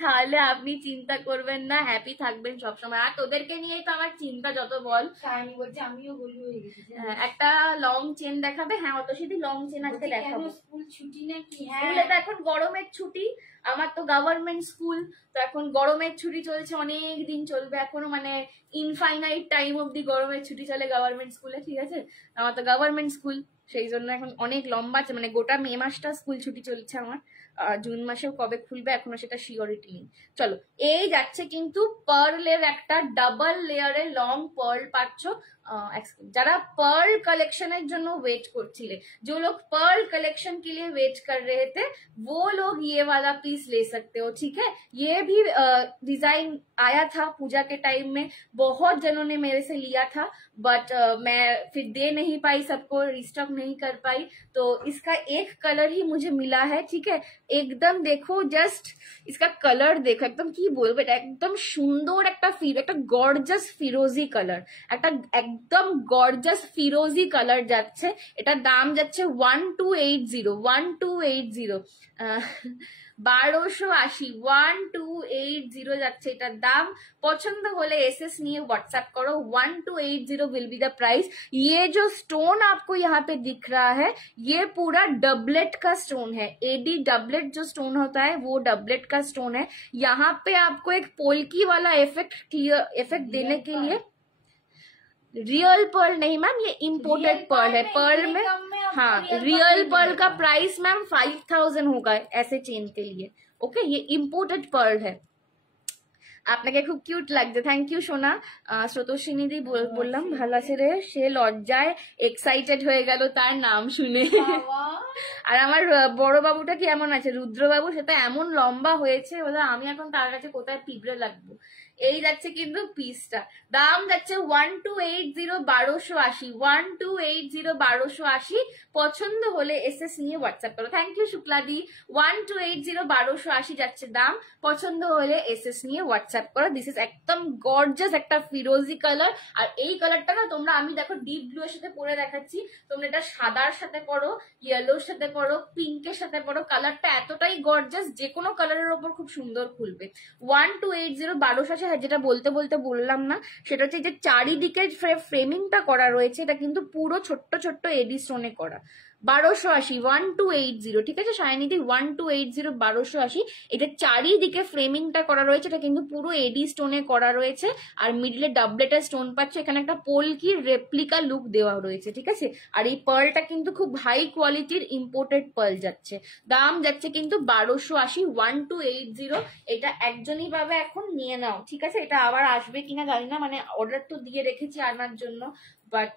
তাহলে আপনি চিন্তা করবেন না, হ্যাপি থাকবেন সবসময়। আর তোদেরকে নিয়েই তো আমার চিন্তা যত বল। আমি বলছি আমিও গোলু হয়ে গেছি। একটা লং চেন দেখাবে? হ্যাঁ অত সিধি লং চেন আজকে দেখাবো। স্কুল ছুটি নাকি? স্কুলে তো এখন গরমের ছুটি, আমার তো গভর্নমেন্ট স্কুল, তো এখন গরমের ছুটি চলছে, অনেক দিন চলবে এখনো, মানে ইনফাইনাইট টাইম অব্দি গরমের ছুটি চলে গভর্নমেন্ট স্কুলে, ঠিক আছে। আমার তো গভর্নমেন্ট স্কুল, সেই জন্য এখন অনেক লম্বা আছে, মানে গোটা মে মাসটা স্কুল ছুটি চলছে আমার। জুন মাসেও কবে খুলবে এখনো সেটা শিওরিটি নেই। চলো এই যাচ্ছে কিন্তু পার্লের একটা ডাবল লেয়ারের লং পার্ল পাচ্ছ। যারা पर्ल कलेक्शन জন্য वेट করছিলে, जो लोग पर्ल कलेक्शन के लिए वेट कर रहे थे, वो लोग ये वाला पीस ले सकते हो, ठीक है। ये भी डिजाइन आया था पूजा के टाइम में, बहुत जनों ने मेरे से लिया था, बट मैं फिर दे नहीं पाई सबको, रिस्टॉक नहीं कर पाई। तो इसका एक कलर ही मुझे मिला है, ठीक है। एकदम देखो, जस्ट इसका कलर देखो, एकदम की बोलबो, এটা একদম সুন্দর একটা গর্জাস ফিরোজি কালার, একদম গর্জাস ফিরোজি কালার যাচ্ছে। এটার দাম যাচ্ছে 1280 1280 1280 যাচ্ছে এটার দাম। পছন্দ হলে एसएस নিয়ে व्हाट्सएप करो। 1280 विल बी द प्राइस। ये जो स्टोन आपको यहाँ पे दिख रहा है, ये पूरा डबलेट का स्टोन है। एडी डबलेट जो स्टोन होता है वो डबलेट का स्टोन है। यहाँ पे आपको एक पोल्की वाला इफेक्ट देने के लिए, रियल पर्ल नहीं मैम, ये इम्पोर्टेड पर्ल है। पर्ल में हाँ, रियल पर्ल का प्राइस मैम 5000 होगा ऐसे चेन के लिए, ओके। ये इम्पोर्टेड पर्ल है। আপনাকে খুব কিউট লাগছে, থ্যাংক ইউ সোনা। স্রোতস্বিনী দি বললাম ভালো আছে রে, সে লজ্জায় এক্সাইটেড হয়ে গেল তার নাম শুনে। আর আমার বড় বাবুটা কি এমন আছে, রুদ্রবাবু, সেটা এমন লম্বা হয়েছে, আমি এখন তার কাছে কোথায় পিঁপড়ে লাগবো। এই যাচ্ছে কিন্তু পিসটা, দাম যাচ্ছে 1280 1280 1280 1280। পছন্দ হলে এসএস নিয়ে হোয়াটসঅ্যাপ করো। Thank you শুক্লাদি। 1280 1280 যাচ্ছে দাম, পছন্দ হলে এসএস নিয়ে হোয়াটসঅ্যাপ করো। দিস ইজ একদম গর্জাস একটা ফিরোজি কালার। আর এই কালারটা না তোমরা, আমি দেখো ডিপ ব্লু এর সাথে পরে দেখাচ্ছি, তোমরা এটা সাদার সাথে পরো, ইয়েলোর সাথে পরো, পিঙ্কের সাথে পরো, কালারটা এতটাই গর্জাস, যে কোনো কালারের ওপর খুব সুন্দর খুলবে। 1280 1280। যেটা বলতে বললাম না, সেটা হচ্ছে যে চারিদিকে ফ্রেমিংটা করা রয়েছে, এটা কিন্তু পুরো ছোট্ট ছোট্ট এডি স্টোনে করা, 1280, 1280, ঠিক আছে সায়নিদি, 1280, 1280। এটা চারিদিকে ফ্রেমিংটা করা রয়েছে, এটা কিন্তু পুরো এডি স্টোনে করা রয়েছে, আর মিডলে ডাবলেটের স্টোন পাচ্ছে, এখানে একটা পোলকির রেপ্লিকা লুক দেওয়া রয়েছে, ঠিক আছে। আর এই পার্লটা কিন্তু খুব হাই কোয়ালিটির ইম্পোর্টেড পার্ল যাচ্ছে, দাম যাচ্ছে কিন্তু 1280, 1280। এটা একজনই পাবে, এখন নিয়ে নাও, ঠিক আছে। এটা আবার আসবে কিনা জানি না, মানে অর্ডার তো দিয়ে রেখেছি আনার জন্য, বাট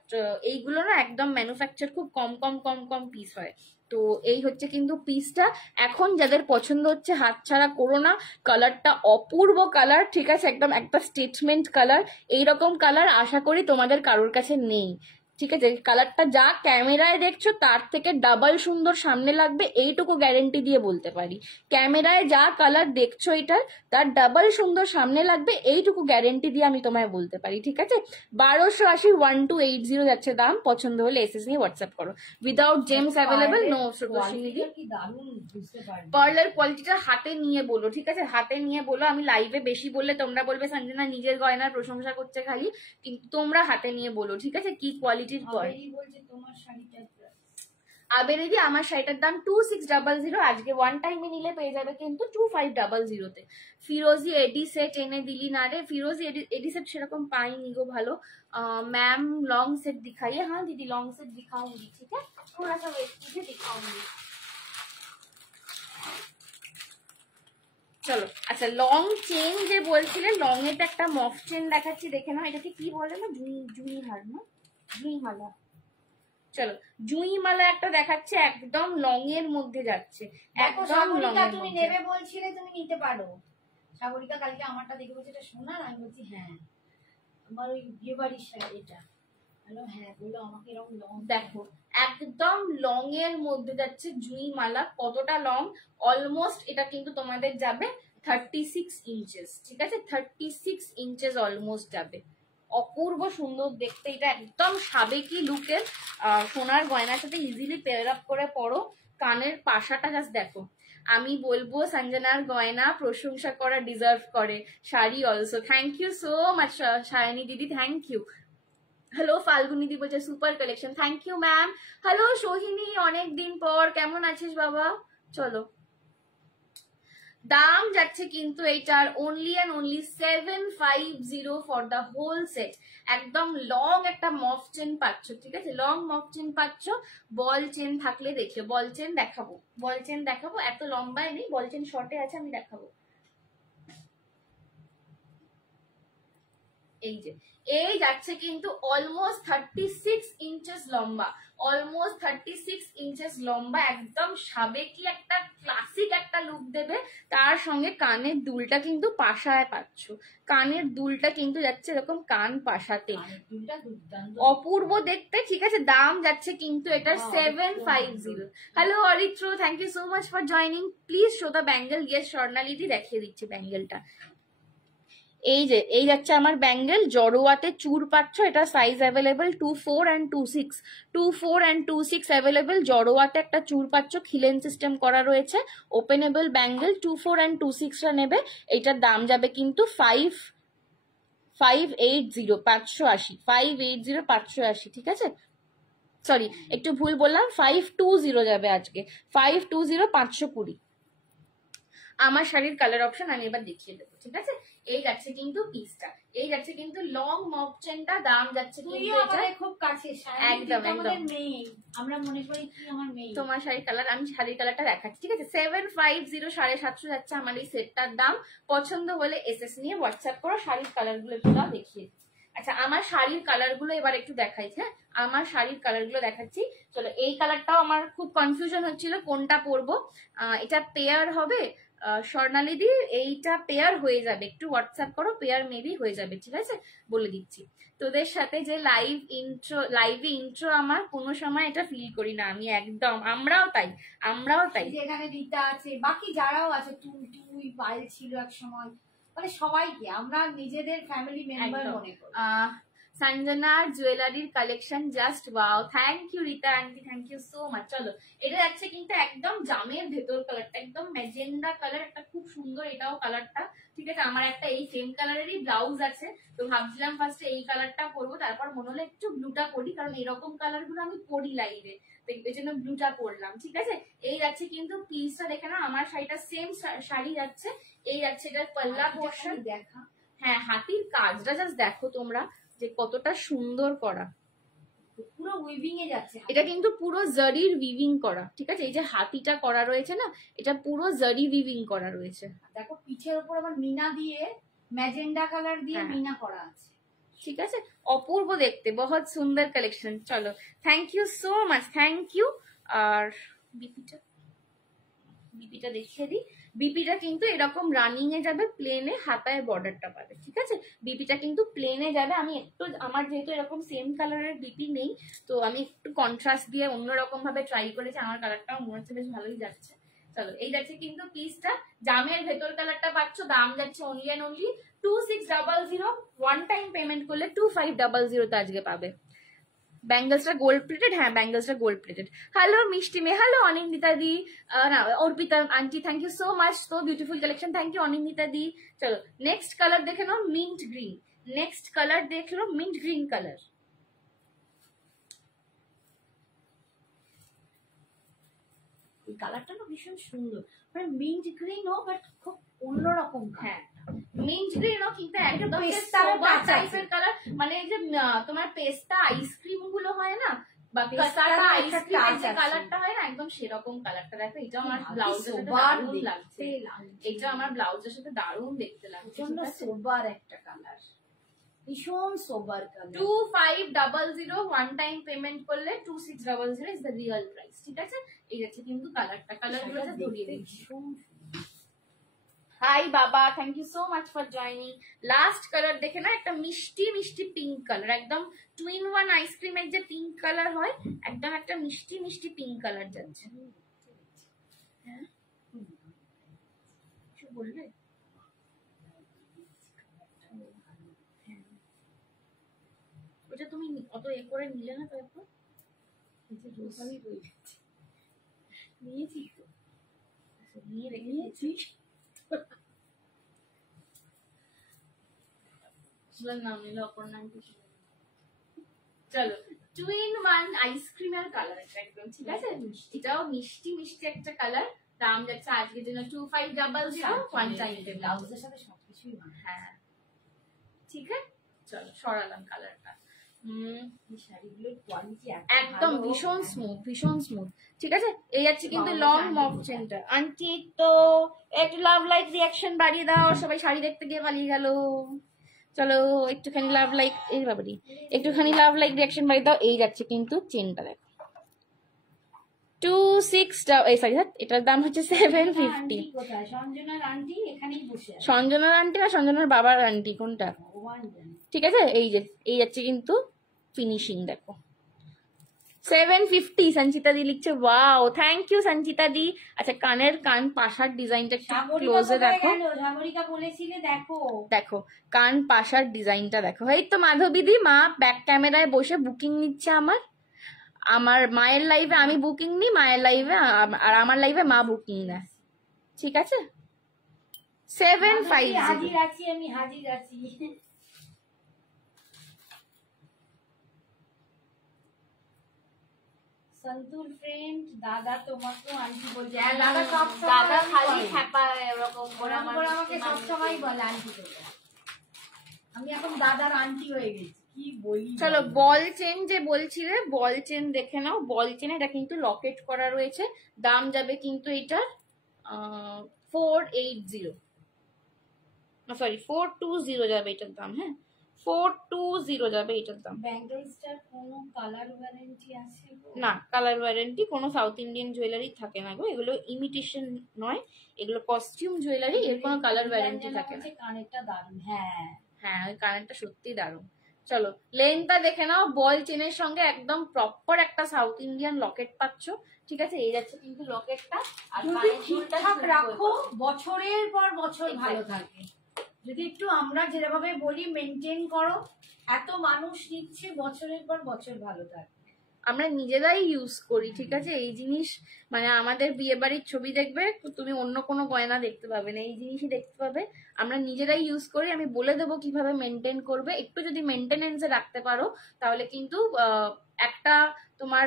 এইগুলো না একদম ম্যানুফ্যাকচার খুব কম কম কম কম পিস হয়। তো এই হচ্ছে কিন্তু পিসটা। এখন যাদের পছন্দ হচ্ছে হাতছাড়া করো না, কালারটা অপূর্ব কালার, ঠিক আছে, একদম একটা স্টেটমেন্ট কালার। এইরকম কালার আশা করি তোমাদের কারোর কাছে নেই, ঠিক আছে। কালারটা যা ক্যামেরায় দেখছো তার থেকে ডাবল সুন্দর সামনে লাগবে, এইটুকু গ্যারেন্টি দিয়ে বলতে পারি। ক্যামেরায় যা কালার দেখছো এটার, তার ডাবল সুন্দর সামনে লাগবে, এইটুকু গ্যারেন্টি দিয়ে আমি তোমায় বলতে পারি, ঠিক আছে। 1280, 1280 যাচ্ছে দাম। পছন্দ হলে এসএস নিয়ে হোয়াটসঅ্যাপ করো। Without gems available, no Shrutoshini. Parlour কোয়ালিটিটা হাতে নিয়ে বলো, ঠিক আছে, হাতে নিয়ে বলো। আমি লাইভে বেশি বললে তোমরা বলবে সঞ্জনা নিজের গয়নার প্রশংসা করছে খালি, কিন্তু তোমরা হাতে নিয়ে বলো, ঠিক আছে, কি কোয়ালিটির পার্ল। আবেরিদি আমার শাড়িটার দাম 2600, আজকে ওয়ান টাইমে নিলে পেয়ে যাবে কিন্তু 2500-তে। ফিরোজি এডি সেট এনে দিলি না রে, ফিরোজি एडी सेट সেরকম पाएंगी गो ভালো। मैम लॉन्ग सेट दिखाइए। हाँ दीदी लॉन्ग सेट दिखाऊंगी, ठीक है, थोड़ा सा वेट कीजिए, दिखाऊंगी। চলো আচ্ছা, লং চেন যে বলছিলে, লং এর একটা মফ চেন দেখাচ্ছি, দেখে নাও। এটাকে কি বলে না, জুই হার না, জুই মালা। চলো জুই মালা একটা দেখাচ্ছে, একদম লং এর মধ্যে যাচ্ছে, একদম লং এর। তুমি নেবে বলছিলে, তুমি নিতে পারো। সাগরিকা কালকে আমারটা দেখে বলছে এটা সোনার, আমি বলছি হ্যাঁ আমার ওই বিয়ে বাড়ির শাড়ি এটা। হ্যালো, হ্যাঁ বলো আমাকে এরকম লং দেখো, একদম লং এর মধ্যে যাচ্ছে জুই মালা। কতটা লং, অলমোস্ট এটা কিন্তু তোমাদের যাবে 36 ইঞ্চেস, ঠিক আছে, 36 ইঞ্চেস অলমোস্ট যাবে। অপূর্ব সুন্দর দেখতে, এটা একদম সাবেকি লুকের সোনার গয়নার সাথে ইজিলি পেয়ার আপ করে পরো। কানের পাশাটা জাস্ট দেখো। আমি বলবো সঞ্জনার গয়না প্রশংসা করা ডিজার্ভ করে, sari also. Thank you so much Sayani didi, thank you. Hello Falguni di বলছে super collection, thank you ma'am. Hello Sohini, অনেক দিন পর, কেমন আছিস বাবা। চলো দাম যাচ্ছে কিন্তু এইটার only and only 750 for the whole set. একদম লং একটা মফ চেন পাচ্ছ, ঠিক আছে, লং মফ চেন পাচ্ছ। বল চেন থাকলে দেখিও, বল চেন দেখাবো, বল চেন দেখাবো, এত লম্বায় নেই, বল চেন শর্টে আছে, আমি দেখাবো। এই যে এই যাচ্ছে কিন্তু অলমোস্ট 36 ইঞ্চেস লম্বা, অলমোস্ট 36 ইঞ্চেস লম্বা, একদম সাবেকি একটা ক্লাসিক একটা লুক দেবে। তার সঙ্গে কানের দুলটা কিন্তু পাশায় পাচ্ছ, কানের দুলটা কিন্তু যাচ্ছে এরকম কান পাশাতে, অপূর্ব দেখতে, ঠিক আছে। দাম যাচ্ছে কিন্তু এটা 750। Hello Aritra, thank you so much for joining. Please show the bangle. Yes স্বর্ণালিদি দেখিয়ে দিচ্ছি ব্যাঙ্গেলটা। এই যে এই যাচ্ছে আমার ব্যাঙ্গেল, জড়োয়াতে চূড় পাচ্ছ, এটা size available 24 and 26, 24 and 26 available. জড়োয়াতে একটা চূড় পাচ্ছ, খিলেন সিস্টেম করা রয়েছে, ওপেনেবল ব্যাঙ্গেল। 24 and 26টা নেবে, এইটার দাম যাবে কিন্তু 580, 580, 580, 580, ঠিক আছে। সরি একটু ভুল বললাম, 520 যাবে আজকে, 520, 520। আমার শাড়ির কালার অপশন আমি এবার দেখিয়ে দেবো, ঠিক আছে। এই যাচ্ছে কিন্তু পিসটা, এই যাচ্ছে কিন্তু লং মফ চেনটা, দাম যাচ্ছে কিন্তু এটা খুব কাছে, একদম একদম আমরা মনে করি কি আমার মেয়ে। তোমার শাড়ির কালার, আমি শাড়ির কালারটা দেখাচ্ছি, ঠিক আছে। 750, 750 যাচ্ছে আমার এই সেটটার দাম। পছন্দ হলে এসএস নিয়ে হোয়াটসঅ্যাপ করো। শাড়ির কালার গুলো একটু দেখিয়ে। আচ্ছা আমার শাড়ির কালার গুলো এবার একটু দেখাই, হ্যাঁ আমার শাড়ির কালার গুলো দেখাচ্ছি। চলো এই কালারটাও আমার খুব কনফিউশন হচ্ছিল কোনটা পরবো। এটা পেয়ার হবে স্বর্ণালিদি, এইটা পেয়ার হয়ে যাবে, একটু হোয়াটসঅ্যাপ করো, পেয়ার মেবি হয়ে যাবে, ঠিক আছে, বলে দিচ্ছি। তোদের সাথে যে লাইভে ইন্ট্রো আমার কোনো সময় এটা ফিল করি না আমি, একদম আমরাও তাই, আমরাও তাই। এখানে রীতা আছে, বাকি যারাও আছে, তুই পায়েল ছিল এক সময়, মানে সবাইকে আমরা নিজেদের ফ্যামিলি মেম্বার মনে করি। সঞ্জনার জুয়েলারির collection just wow, thank you Rita aunty, thank you so much. চলো এটা যাচ্ছে কিন্তু একদম জামের ভেতর কালারটা, একদম ম্যাজেন্ডা কালার, একটা খুব সুন্দর এটাও কালারটা, ঠিক ঠিক আছে। আমার একটা এই সেম কালারেরই ব্লাউজ আছে, তো ভাবছিলাম ফার্স্টে এই কালারটা করবো, তারপর মনে হলো একটু ব্লুটা করি, কারণ এরকম কালার গুলো আমি পরি লাইভে, তো এই জন্য ব্লুটা পরলাম। ঠিক আছে, এই যাচ্ছে কিন্তু পিসটা দেখে না, আমার শাড়িটা সেম শাড়ি যাচ্ছে, এই যাচ্ছে এটার পাল্লা পোর্শন দেখা। হ্যাঁ, হাতির কাজটা জাস্ট দেখো তোমরা যে কতটা সুন্দর করা, পুরো উইভিং এ যাচ্ছে। এটা কিন্তু পুরো জারির উইভিং করা। ঠিক আছে, এই যে হাতিটা করা রয়েছে না, এটা পুরো জারি উইভিং করা রয়েছে। দেখো পিঠের উপর আবার মিনা দিয়ে, ম্যাজেন্ডা কালার দিয়ে মিনা করা আছে। ঠিক আছে, অপূর্ব দেখতে, বহুত সুন্দর কালেকশন। চলো, thank you so much, thank you. আর বিপিটা দেখিয়ে দিই। বিপিটা কিন্তু এরকম রানিং এ যাবে, প্লেনে হাতায় বর্ডারটা পাবে। ঠিক আছে, বিপিটা কিন্তু প্লেনে যাবে। আমি একটু, আমার যেহেতু এরকম সেম কালারের বিপি নেই, তো আমি একটু কন্ট্রাস্ট দিয়ে অন্যরকম ভাবে ট্রাই করেছি, আমার কালারটাও মনে হচ্ছে বেশ ভালোই যাচ্ছে। চলো, এই যাচ্ছে কিন্তু পিসটা, জামের ভেতর কালারটা পাচ্ছ, দাম যাচ্ছে only and only 2600। One time payment করলে 2500 তে আজকে পাবে। ব্যাঙ্গলসটা গোল্ড প্লেটেড, হ্যাঁ ব্যাঙ্গলসটা গোল্ড প্লেটেড। হ্যালো মিষ্টি মে, হ্যালো অনিন্দিতা দি, না Arpita aunty, thank you so much, so beautiful collection, thank you Anindita দি। চলো নেক্সট কালার দেখে নাও, মিন্ট গ্রিন। নেক্সট কালার দেখলো মিন্ট গ্রিন কালার। এই কালারটা না ভীষণ সুন্দর, মানে মিন্ট গ্রিন ও বাট খুব অন্যরকম। হ্যাঁ, মিন্ট গ্রিন ও কিন্তু একদম টাইপের কালার, মানে এই যে তোমার পেস্তা আইসক্রিম গুলো হয় না, বা পেস্তাটা আইসক্রিমের যে কালারটা হয় না, একদম সেরকম কালারটা। দেখো এটা আমার ব্লাউজের সাথে দারুণ লাগছে, এটা আমার ব্লাউজের সাথে দারুণ দেখতে লাগছে। সোবার একটা কালার, ভীষণ sober colour. 2500 one time payment করলে 2600 ইজ দ্য রিয়েল প্রাইস। ঠিক আছে, এই যাচ্ছে কিন্তু কালারটা, কালারগুলো ধরিয়ে দিচ্ছি। হাই বাবা, thank you so much for joining. Last colour দেখে না, একটা মিষ্টি মিষ্টি পিঙ্ক কালার, একদম টুইন ওয়ান আইসক্রিমের যে পিঙ্ক কালার হয়, একদম একটা মিষ্টি মিষ্টি পিঙ্ক কালার যাচ্ছে। হ্যাঁ, কিছু বলবে? ওটা তুমি অত এ করে নিলে না, তারপর নিয়েছি তো, নিয়ে রেখেছি। নাম নিল অপর্ণা। চলো, টুইন ওয়ান আইসক্রিমের কালার এটা একদম। ঠিক আছে, এটাও মিষ্টি মিষ্টি একটা কালার, দাম যাচ্ছে আজকের জন্য 2500 ওয়ান টাইম। ব্লাউজের সাথে সবকিছুই। হ্যাঁ ঠিক আছে, চলো সরালাম কালারটা। একদম ভীষণ স্মুথ, ভীষণ স্মুথ। ঠিক আছে, এই যাচ্ছে কিন্তু লং মফ চেনটা। আন্টি তো একটু লাভ লাইক রিয়াকশন বাড়িয়ে দাও, সবাই শাড়ি দেখতে গিয়ে পালিয়ে গেল। চলো একটুখানি লাভ লাইক, এই বাবারি একটুখানি লাভ লাইক রিয়াকশন বাড়িয়ে দাও। এই যাচ্ছে কিন্তু চেনটা দেখো, 26, এটার দাম হচ্ছে 750। সঞ্জনার আন্টি না সঞ্জনার বাবার আন্টি, কোনটা? ঠিক আছে, এই যাচ্ছে কিন্তু ফিনিশিং দেখো, 750। সঞ্চিতা দি লিখছে ওয়াও, থ্যাংক ইউ সঞ্চিতা দি। আচ্ছা, কান পাশার ডিজাইনটা একটু ক্লোজে দেখো, দেখো কান পাশার ডিজাইনটা দেখো। এই তো মাধবী দি, মা ব্যাক ক্যামেরায় বসে বুকিং নিচ্ছে। আমার মায়ের লাইভে আমি বুকিং নিই, মায়ের লাইভে আর আমার লাইভে মা বুকিং নেয়। ঠিক আছে, 750। হাজির আছি, আমি হাজির আছি। সন্তুর ফ্রেন্ড দাদা তোমাকে আন্টি বলছে। দাদা সব দাদা খালি হ্যাপায় এরকম করে আমাকে সব সময় বলে আন্টি বলে। আমি এখন দাদার আন্টি হয়ে গেছি, কি বলি। চলো বল চেন যে বলছিলে, বল চেন দেখে নাও। বল চেন এটা কিন্তু লকেট করা রয়েছে, দাম যাবে কিন্তু এটার 480, সরি 420 যাবে এটার দাম। হ্যাঁ, 420 যাবে এটার দাম। ব্যাঙ্গলসটার কোনো কালার ওয়ারেন্টি আছে? না, কালার ওয়ারেন্টি কোনো সাউথ ইন্ডিয়ান জুয়েলারি থাকে না গো, এগুলো ইমিটেশন নয়, এগুলো কস্টিউম জুয়েলারি, এর কোনো কালার ওয়ারেন্টি থাকে না। কানেরটা দারুণ। হ্যাঁ হ্যাঁ, ওই কানেরটা সত্যি দারুণ। চলো লেনটা দেখে নাও, বল চেনের সঙ্গে একদম প্রপার একটা সাউথ ইন্ডিয়ান লকেট পাচ্ছ। ঠিক আছে, এই যাচ্ছে কিন্তু লকেটটা। আর ঠিকঠাক রাখো, বছরের পর বছর ভালো থাকে। যদি একটু আমরা যেভাবে বলি মেনটেন করো, এত মানুষ নিচ্ছে, বছরের পর বছর ভালো থাকে। আমরা নিজেরাই ইউজ করি, ঠিক আছে? এই জিনিস মানে আমাদের বিয়ে বাড়ির ছবি দেখবে, তুমি অন্য কোনো গয়না দেখতে পাবে না, এই জিনিসই দেখতে পাবে। আমরা নিজেরাই ইউজ করি। আমি বলে দেবো কিভাবে মেনটেন করবে। একটু যদি মেনটেনেন্সে রাখতে পারো তাহলে কিন্তু একটা তোমার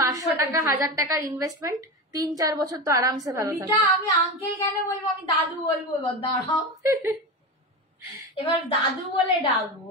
500 টাকা 1000 টাকার ইনভেস্টমেন্ট 3-4 বছর তো আরামসে ভালো থাকবে। আমি আঙ্কেল কেন বলবো, আমি দাদু বলবো, দাঁড়াও এবার দাদু বলে ডাকবো।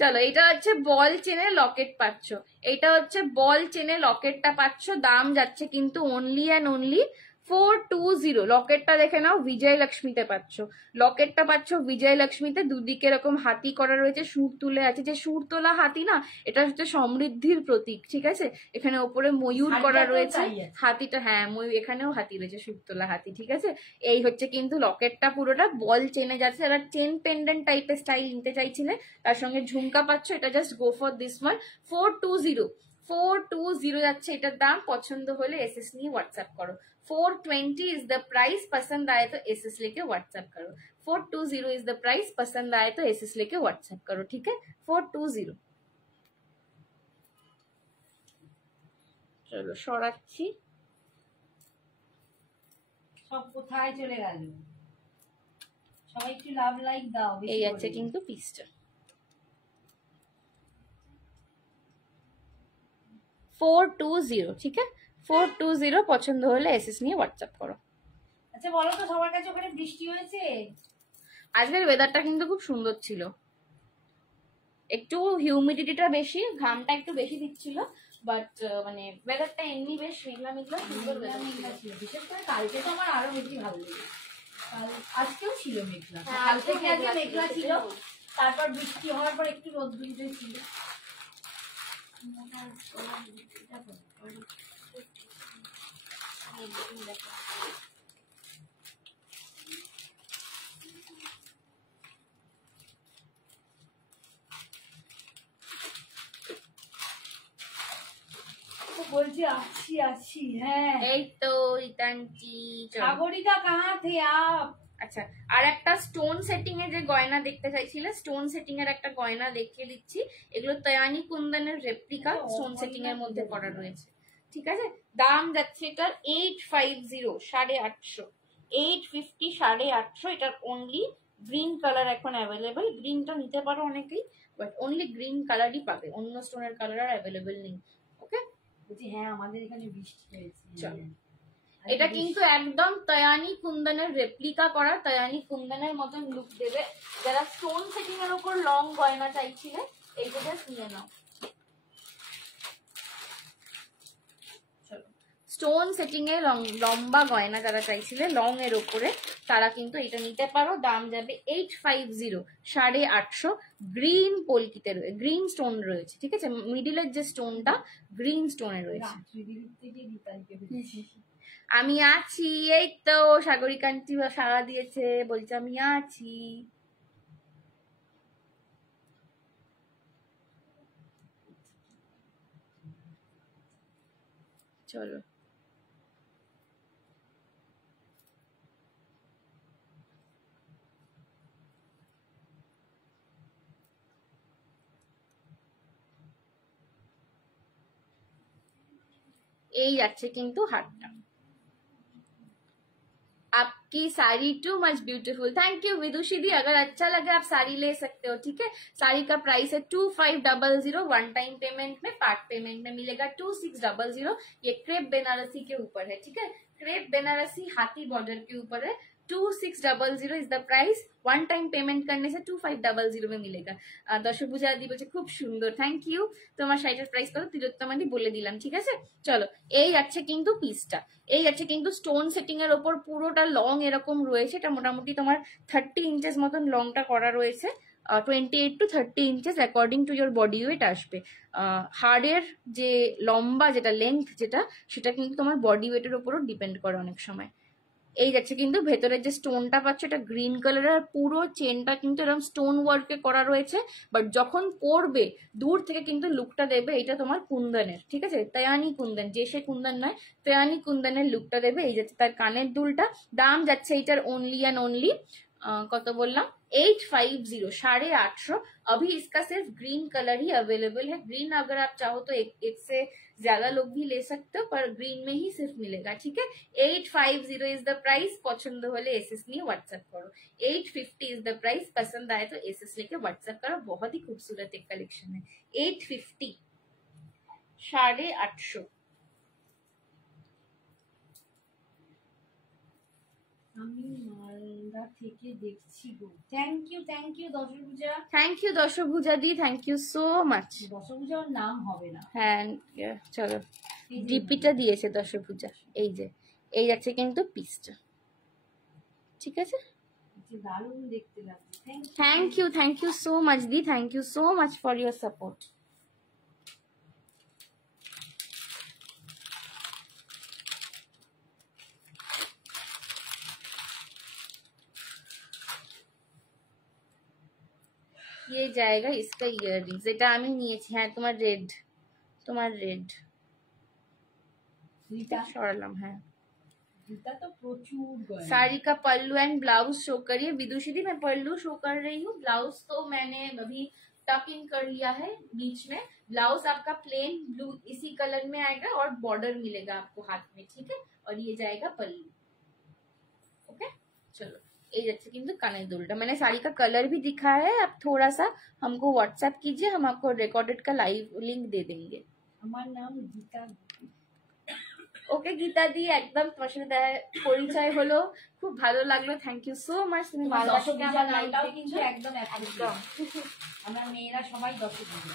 চলো, এটা হচ্ছে বল চেনে লকেট পাচ্ছ, এটা হচ্ছে বল চেনে লকেটটা পাচ্ছ। দাম যাচ্ছে কিন্তু অনলি অ্যান্ড অনলি 420। লকেটটা দেখে নাও, বিজয় লক্ষ্মীতে পাচ্ছ। লকেটটা পাচ্ছ বিজয় লক্ষ্মীতে, দুদিকে এরকম হাতি করা রয়েছে, সুর তুলে আছে। যে সুর তোলা হাতি না, এটা হচ্ছে সমৃদ্ধির প্রতীক, ঠিক আছে? এখানে ওপরে ময়ূর করা রয়েছে, হাতিটা, হ্যাঁ ময়ূর, এখানেও হাতি রয়েছে, সুর তোলা হাতি, ঠিক আছে? এই হচ্ছে কিন্তু লকেটটা পুরোটা বল চেনে যাচ্ছে। যারা চেন পেন্ডেন্ট টাইপের স্টাইল নিতে চাইছিলে, তার সঙ্গে ঝুমকা পাচ্ছ। এটা just go for this one. 420 যাচ্ছে এটার দাম। পছন্দ হলে এসএস নিয়ে হোয়াটসঅ্যাপ করো। 420 इज द प्राइस। पसंद आए तो एसएस लेके व्हाट्सएप करो। 420 इज द प्राइस। पसंद आए तो एसएस लेके व्हाट्सएप करो, ठीक है? 420। চলো সরাচ্ছি। সব কোথায় চলে গেল? সবাই একটু লাভ লাইক দাও। এই আছে কিন্তু পিসটা। 420, ঠিক আছে? 420 পছন্দ হলে এসএস নিয়ে হোয়াটসঅ্যাপ করো। আচ্ছা বলো তো, সবার কাছে ওখানে বৃষ্টি হয়েছে? আজকের ওয়েদারটা কিন্তু খুব সুন্দর ছিল, একটু হিউমিডিটিটা বেশি, ঘামটা একটু বেশি দিচ্ছিল, বাট মানে ওয়েদারটা এমনি বেশ মেঘলা মেঘলা সুন্দর মেঘলা ছিল। বিশেষ করে কালকে তো আমার আরো বেশি ভালো লেগেছে। আজকেও ছিল মেঘলা, কাল থেকে আজকে মেঘলা ছিল, তারপর বৃষ্টি হওয়ার পর একটু রোদ্দুর ছিল। বলছি আসছি আসছি। হ্যাঁ এই তো ইতানজি। সাগরিকা কাহা থে আপ? আচ্ছা, আর একটা স্টোন সেটিং এ যে গয়না দেখতে চাইছিলে, স্টোন সেটিং এর একটা গয়না দেখিয়ে দিচ্ছি। এগুলো তয়ানি কুন্দনের রেপ্লিকা স্টোন সেটিং এর মধ্যে করা রয়েছে, ঠিক আছে? দাম যাচ্ছে এটার 850, 850, 850, 850। এটার অনলি গ্রিন কালার এখন অ্যাভেলেবেল। গ্রিনটা নিতে পারো অনেকেই, বাট অনলি গ্রিন কালারই পাবে, অন্য স্টোনের কালার আর অ্যাভেলেবেল নেই। ওকে, হ্যাঁ আমাদের এখানে বৃষ্টি হয়েছে। চলো, এটা কিন্তু একদম তয়ানি কুন্দনের রেপ্লিকা করা, তয়ানি কুন্দনের মতন লুক দেবে। যারা স্টোন সেটিং এর উপর লং গয়না চাইছিলে, এইটা জাস্ট নিয়ে নাও। স্টোন সেটিং এ লম্বা গয়না যারা চাইছিলে লং এর উপরে, তারা কিন্তু এটা নিতে পারো। দাম যাবে 850, 850। গ্রিন পলকিতে রয়েছে, গ্রিন স্টোন রয়েছে, ঠিক আছে? মিডিলের যে স্টোনটা গ্রিন স্টোনে রয়েছে। আমি আছি, এই তো সাগরিকান্তি সাড়া দিয়েছে, বলছে আমি আছি। চলো, এই যাচ্ছে কিন্তু হাতটা। आपकी sari too much beautiful. Thank you Vidushi दी। अगर अच्छा लगे आप साड़ी ले सकते हो, ठीक है? साड़ी का प्राइस है 2500। वन टाइम पेमेंट में, पार्ट पेमेंट में मिलेगा 2600। ये क्रेप बेनारसी के ऊपर है, ठीक है? क्रेप बेनारसी हाथी बॉर्डर के ऊपर है। 2600 is the price. One time payment करने से 2500 में मिलेगा। दर्शक पूजा दी बोलছে খুব সুন্দর, থ্যাংক ইউ। তোমার শাড়িটার প্রাইস কত তিলোত্তমাদি বলে দিলাম, ঠিক আছে? চলো, এই যাচ্ছে কিন্তু পিসটা। এই যাচ্ছে কিন্তু স্টোন সেটিং এর ওপর পুরোটা লং এরকম রয়েছে। এটা মোটামুটি তোমার 30 ইঞ্চেস মতন লংটা করা রয়েছে। 28 to 30 inches according to your body weight আসবে। হাড়ের যে লম্বা যেটা লেন্থ যেটা, সেটা কিন্তু তোমার বডি ওয়েটের উপরও ডিপেন্ড করে অনেক সময়। এই যাচ্ছে কিন্তু ভেতরের যে স্টোনটা পাচ্ছ, এটা গ্রিন কালারের। পুরো চেনটা কিন্তু এরকম স্টোন ওয়ার্কে করা রয়েছে, বাট যখন পরবে দূর থেকে কিন্তু লুকটা দেবে এটা তোমার কুন্দনের, ঠিক আছে? তয়ানি কুন্দন, যে সে কুন্দন নয়, তয়ানি কুন্দনের লুকটা দেবে। এই যাচ্ছে তার কানের দুলটা। দাম যাচ্ছে এটার অনলি অ্যান্ড অনলি কত বললাম, 850, 850। अभी इसका सिर्फ ग्रीन कलर ही अवेलेबल है। ग्रीन अगर आप चाहो तो एक से ज्यादा लोग भी ले सकते हो, पर ग्रीन में ही सिर्फ मिलेगा, ठीक है। 850 इज द प्राइस, पसंद होले एसएस निये व्हाट्सएप करो। 850 इज द प्राइस, पसंद आए तो एसएस लेके व्हाट्सएप करो। बहुत ही खूबसूरत एक कलेक्शन है। 850, 850। আমি মালদা থেকে দেখছি গো। Thank you Dashabhuja. Thank you Dashabhuja দি, থ্যাংক ইউ সো মাচ। দশভুজার নাম হবে না। হ্যাঁ চলো, ডিপিটা দিয়েছে দশভুজা। এই যে এই যাচ্ছে কিন্তু পিসটা, ঠিক আছে। দারুণ দেখতে লাগছে। Thank you so much di, thank you so much for your support. ये जाएगा इसका ইয়াররিংস, এটা আমি নিয়েছি। হ্যাঁ তোমার রেড, সরালাম। হ্যাঁ तो प्रचुर साड़ी का पल्लू एंड ब्लाउज शो करिए विदुषी दी। मैं पल्लू शो कर रही हूँ, ब्लाउज तो मैंने अभी टक इन कर लिया है बीच में। ब्लाउज आपका प्लेन ब्लू इसी कलर में आएगा और बॉर्डर मिलेगा आपको हाथ में, ठीक है। और ये जाएगा पल्लू, ओके। चलो ये जाच्छे किन्तु काনের দুলটা। मैंने साड़ी का कलर भी दिखा है, आप थोड़ा सा हमको व्हाट्सएप कीजिए, हम आपको रिकॉर्डेड का लाइव लिंक दे देंगे। আমার নাম গীতা। ওকে গীতা দি, একদম তোমার সাথে পরিচয় হলো, খুব ভালো লাগলো। Thank you so much. তুমি মালদা থেকে আমার লাইভটাও কিন্তু একদম আমরা মেয়েরা সবাই দশভুজা।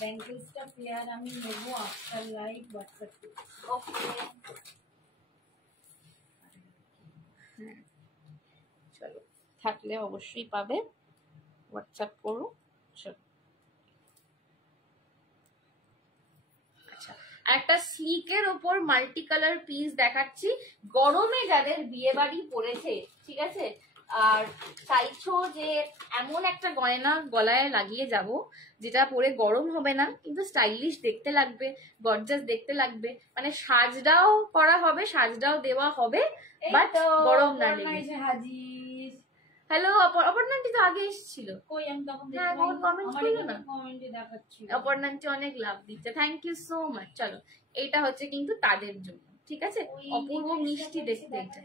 ব্যাঙ্গেলসটা পেয়ার আমি নেব আফটার লাইভ হোয়াটসঅ্যাপ। ওকে চলো, থাকলে অবশ্যই পাবে, হোয়াটসঅ্যাপ করো। চলো একটা স্লিকের ওপর মাল্টি কালার পিস দেখাচ্ছি। গরমে যাদের বিয়ে বাড়ি পড়েছে, ঠিক আছে, আর চাইছো যে এমন একটা গয়না গলায় লাগিয়ে যাব যেটা পরে গরম হবে না কিন্তু স্টাইলিশ দেখতে লাগবে, গর্জাস দেখতে লাগবে, মানে সাজটাও করা হবে, সাজটাও দেওয়া হবে, বাট গরম না লেগে। হ্যালো অপর্ণান্টি তো আগে এসেছিল। কই আমি তখন হ্যাঁ বহুত কমেন্ট করলো না, কমেন্টে দেখাচ্ছি। অপর্ণান্টি অনেক লাভ দিচ্ছে, থ্যাংক ইউ সো মাচ। চলো এটা হচ্ছে কিন্তু তাদের জন্য, ঠিক আছে। অপূর্ব মিষ্টি দেখতে এটা।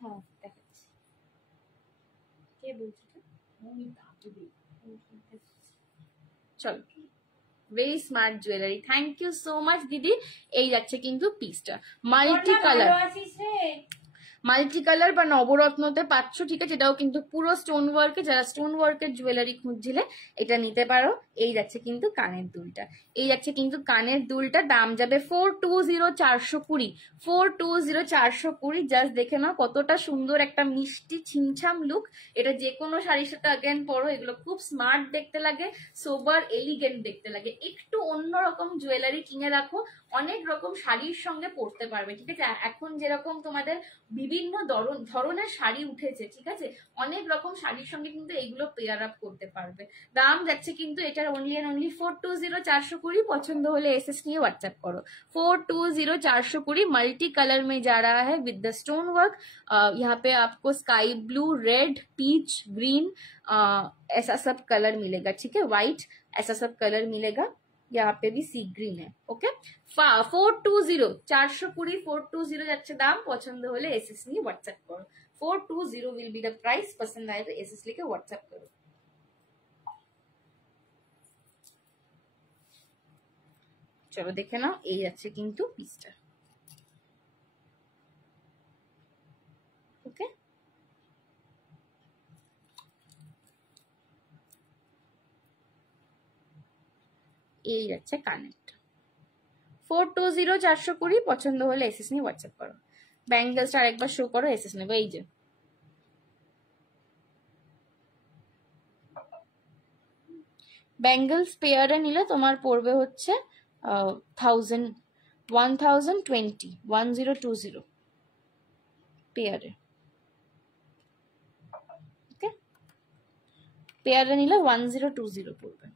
হ্যাঁ দেখাচ্ছি, কে বলছো? চলো very smart jewellery, thank you so much didi. এই যাচ্ছে কিন্তু পিসটা মাল্টি কালার, মাল্টি কালার বা নবরত্নতে পাচ্ছ, ঠিক আছে। এটাও কিন্তু পুরো স্টোন ওয়ার্কে, যারা স্টোন ওয়ার্কের জুয়েলারি খুঁজছিলে এটা নিতে পারো। এই যাচ্ছে কিন্তু কানের দুলটা, এই যাচ্ছে কিন্তু কানের দুলটা, দাম যাবে 420 420, 420 420। জাস্ট দেখে নাও কতটা সুন্দর একটা মিষ্টি ছিমছাম লুক। এটা যে কোনো শাড়ির সাথে আগেন পরো, এগুলো খুব স্মার্ট দেখতে লাগে, সোবার এলিগেন্ট দেখতে লাগে। একটু অন্যরকম জুয়েলারি কিনে রাখো, অনেক রকম শাড়ির সঙ্গে পরতে পারবে, ঠিক আছে। এখন যেরকম তোমাদের বিভিন্ন ধরনের শাড়ি উঠেছে, ঠিক আছে, অনেক রকম শাড়ির সঙ্গে কিন্তু এগুলো পেয়ার আপ করতে পারবে। দাম যাচ্ছে কিন্তু এটার অনলি এন্ড অনলি 420 420। पसंद होले एसएस নিয়ে व्हाट्सएप करो। 420 420 मल्टी कलर में जा रहा है विद द स्टोन वर्क। यहाँ पे आपको sky blue, red, peach, green ऐसा सब कलर मिलेगा, ठीक है। व्हाइट ऐसा सब कलर मिलेगा, यहाँ पे भी सी ग्रीन है, ओके। 420 420 420 যাচ্ছে দাম। পছন্দ হলে এসএস নিয়ে व्हाट्सएप करो। 420 will be the price। पसंद आए तो एसएस लेके व्हाट्सएप करो। চলো দেখে নাও, এই যাচ্ছে কিন্তু পিসটা, ওকে। এই যাচ্ছে কানেরটা 420 420। পছন্দ হলে এসএস নিয়ে হোয়াটসঅ্যাপ করো। ব্যাঙ্গেলসটা আরেকবার শো করো, এসএস নেবো। এই যে ব্যাঙ্গেলস পেয়ারে নিলে তোমার পড়বে হচ্ছে 1020 1020 পেয়ারে, ओके। पेयर नीला 1020 पड़বে।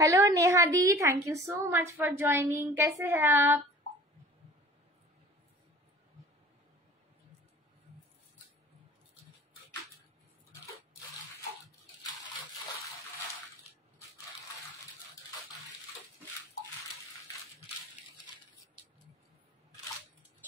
हेलो नेहा दी, thank you so much for joining. कैसे हैं आप?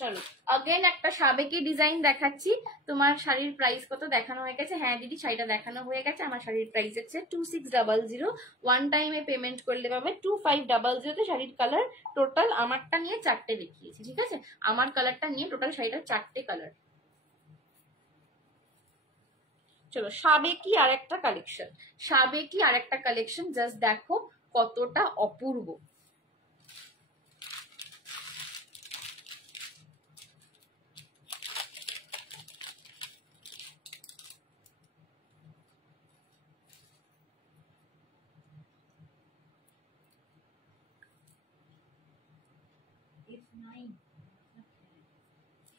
চলো अगेन একটা সাবেকি ডিজাইন দেখাচ্ছি। তোমার শাড়ির প্রাইস কত দেখানো হয়ে গেছে? হ্যাঁ দিদি শাড়িটা দেখানো হয়ে গেছে। আমার শাড়ির প্রাইস হচ্ছে 2600। ওয়ান টাইমে পেমেন্ট করলে পাবে 2500 তে শাড়ির কালার টোটাল আমারটা নিয়ে 4টে দেখিয়েছি, ঠিক আছে? আমার কালারটা নিয়ে টোটাল শাড়িটা 4টে কালার। চলো সাবেকি আরেকটা কালেকশন, সাবেকি আরেকটা কালেকশন জাস্ট দেখো কতটা অপূর্ব।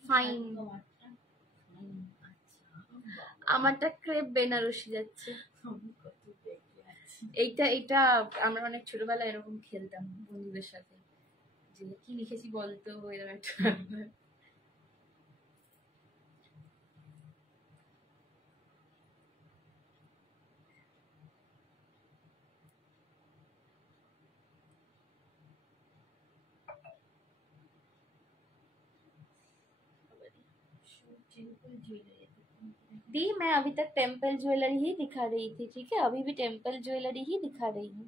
ফাইন, আমারটা ক্রেপ বেনারসি যাচ্ছে। এইটা এইটা আমরা অনেক ছোটবেলায় এরকম খেলতাম বন্ধুদের সাথে, যে কি লিখেছি বলতো এরকম একটা। दी मैं अभी तक टेम्पल ज्वेलरी ही दिखा रही थी, ठीक है? अभी भी टेम्पल ज्वेलरी ही दिखा रही हूँ।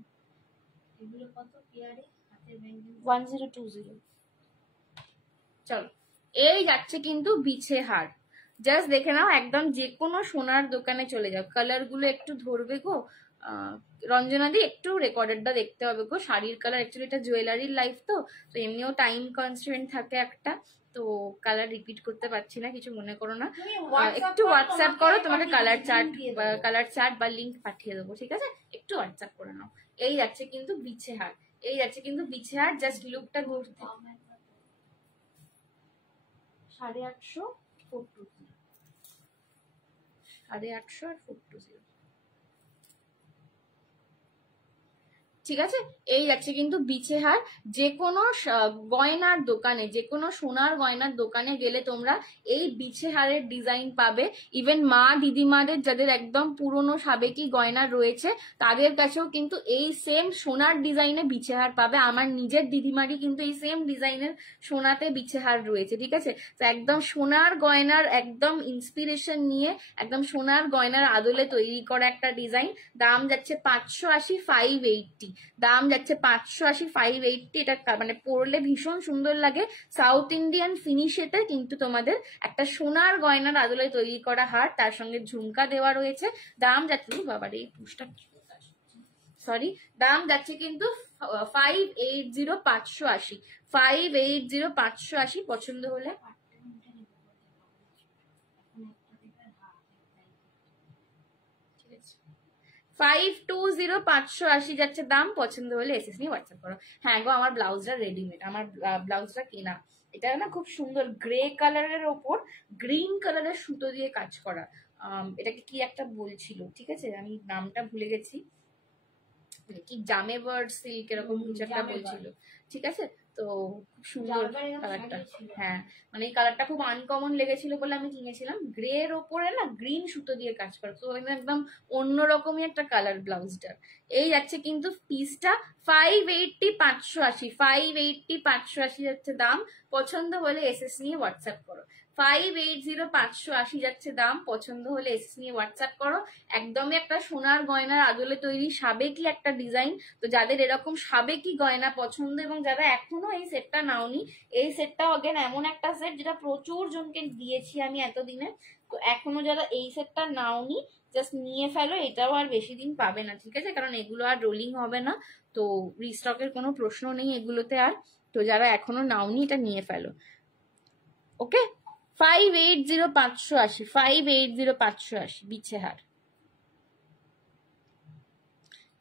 1020। চলো এই যাচ্ছে কিন্তু বিছে হার, জাস্ট দেখে নাও একদম যে কোনো সোনার দোকানে চলে যাও। কালার গুলো একটু ধরবে গো রঞ্জনা দি, একটু রেকর্ডেডটা দেখতে হবে গো। শাড়ির কালার অ্যাকচুয়ালি এটা জুয়েলারির লাইফ তো এমনিও টাইম কনস্ট্রেন্ট থাকে একটা, তো কালার রিপিট করতে পারছি না, কিছু মনে করো না। একটু হোয়াটসঅ্যাপ করো, তোমাকে কালার চার্ট বা লিঙ্ক পাঠিয়ে দেবো, ঠিক আছে? একটু হোয়াটসঅ্যাপ করে নাও। এই যাচ্ছে কিন্তু বিছে হার, এই যাচ্ছে কিন্তু বিছে হার, জাস্ট লুকটা ঘুরতে 850 420, 850 আর 420, ঠিক আছে? এই যাচ্ছে কিন্তু বিছে হার। যে কোনো গয়নার দোকানে, যে কোনো সোনার গয়নার দোকানে গেলে তোমরা এই বিছে হারের ডিজাইন পাবে। ইভেন মা দিদিমাদের যাদের একদম পুরনো সাবেকি গয়না রয়েছে তাদের কাছেও কিন্তু এই সেম সোনার ডিজাইনে বিছে হার পাবে। আমার নিজের দিদিমারই কিন্তু এই সেম ডিজাইনের সোনাতে বিছে হার রয়েছে, ঠিক আছে? তো একদম সোনার গয়নার একদম ইন্সপিরেশন নিয়ে একদম সোনার গয়নার আদলে তৈরি করা একটা ডিজাইন। দাম যাচ্ছে 580, 580। দাম যাচ্ছে 580, 580। এটা মানে পরলে ভীষণ সুন্দর লাগে। সাউথ ইন্ডিয়ান ফিনিশেতে কিন্তু তোমাদের একটা সোনার গয়নার আদলে তৈরি করা হার, তার সঙ্গে ঝুমকা দেওয়া রয়েছে। দাম যাচ্ছে বাবার এই পুষটা সরি, দাম যাচ্ছে কিন্তু 580, 580, 580, 580। পছন্দ হলে 520, 580 যাচ্ছে দাম। পছন্দ হলে এসএস নিয়ে হোয়াটসঅ্যাপ করো। হ্যাঁ গো আমার ব্লাউজটা রেডিমেড, আমার ব্লাউজটা কেনা। এটা না খুব সুন্দর গ্রে কালারের ওপর গ্রিন কালারের সুতো দিয়ে কাজ করা। এটাকে কি একটা বলছিল, ঠিক আছে আমি নামটা ভুলে গেছি, কি জামে বার্ড সিল্ক এরকম কিছু একটা বলছিল, ঠিক আছে? তো খুব সুন্দর কালারটা। হ্যাঁ মানে এই কালারটা খুব আনকমন লেগেছিল বলে আমি কিনেছিলাম। গ্রে এর ওপরে না গ্রিন সুতো দিয়ে কাজ করা, তো একদম অন্যরকমই একটা কালার ব্লাউজটার। এই যাচ্ছে কিন্তু পিসটা 580, 580, 580, 580 যাচ্ছে দাম। পছন্দ হলে এসএস নিয়ে হোয়াটসঅ্যাপ করো। 580, 580 যাচ্ছে দাম। পছন্দ হলে এসএস নিয়ে হোয়াটসঅ্যাপ করো। একদমই একটা সোনার গয়নার আদলে তৈরি সাবেকি একটা ডিজাইন। তো যাদের এরকম সাবেকি গয়না পছন্দ এবং যারা এখনো এই সেটটা নাওনি, এই সেটটা অগেন এমন একটা সেট যেটা প্রচুর জনকে দিয়েছি আমি এতদিনে। তো এখনো যারা এই সেটটা নাওনি জাস্ট নিয়ে ফেলো, এটাও আর বেশি দিন পাবে না, ঠিক আছে? কারণ এগুলো আর রোলিং হবে না, তো রিস্টকের কোনো প্রশ্ন নেই এগুলোতে আর। তো যারা এখনো নাওনি এটা নিয়ে ফেলো, ওকে? 580, 580, 580, 580 বিছে হার।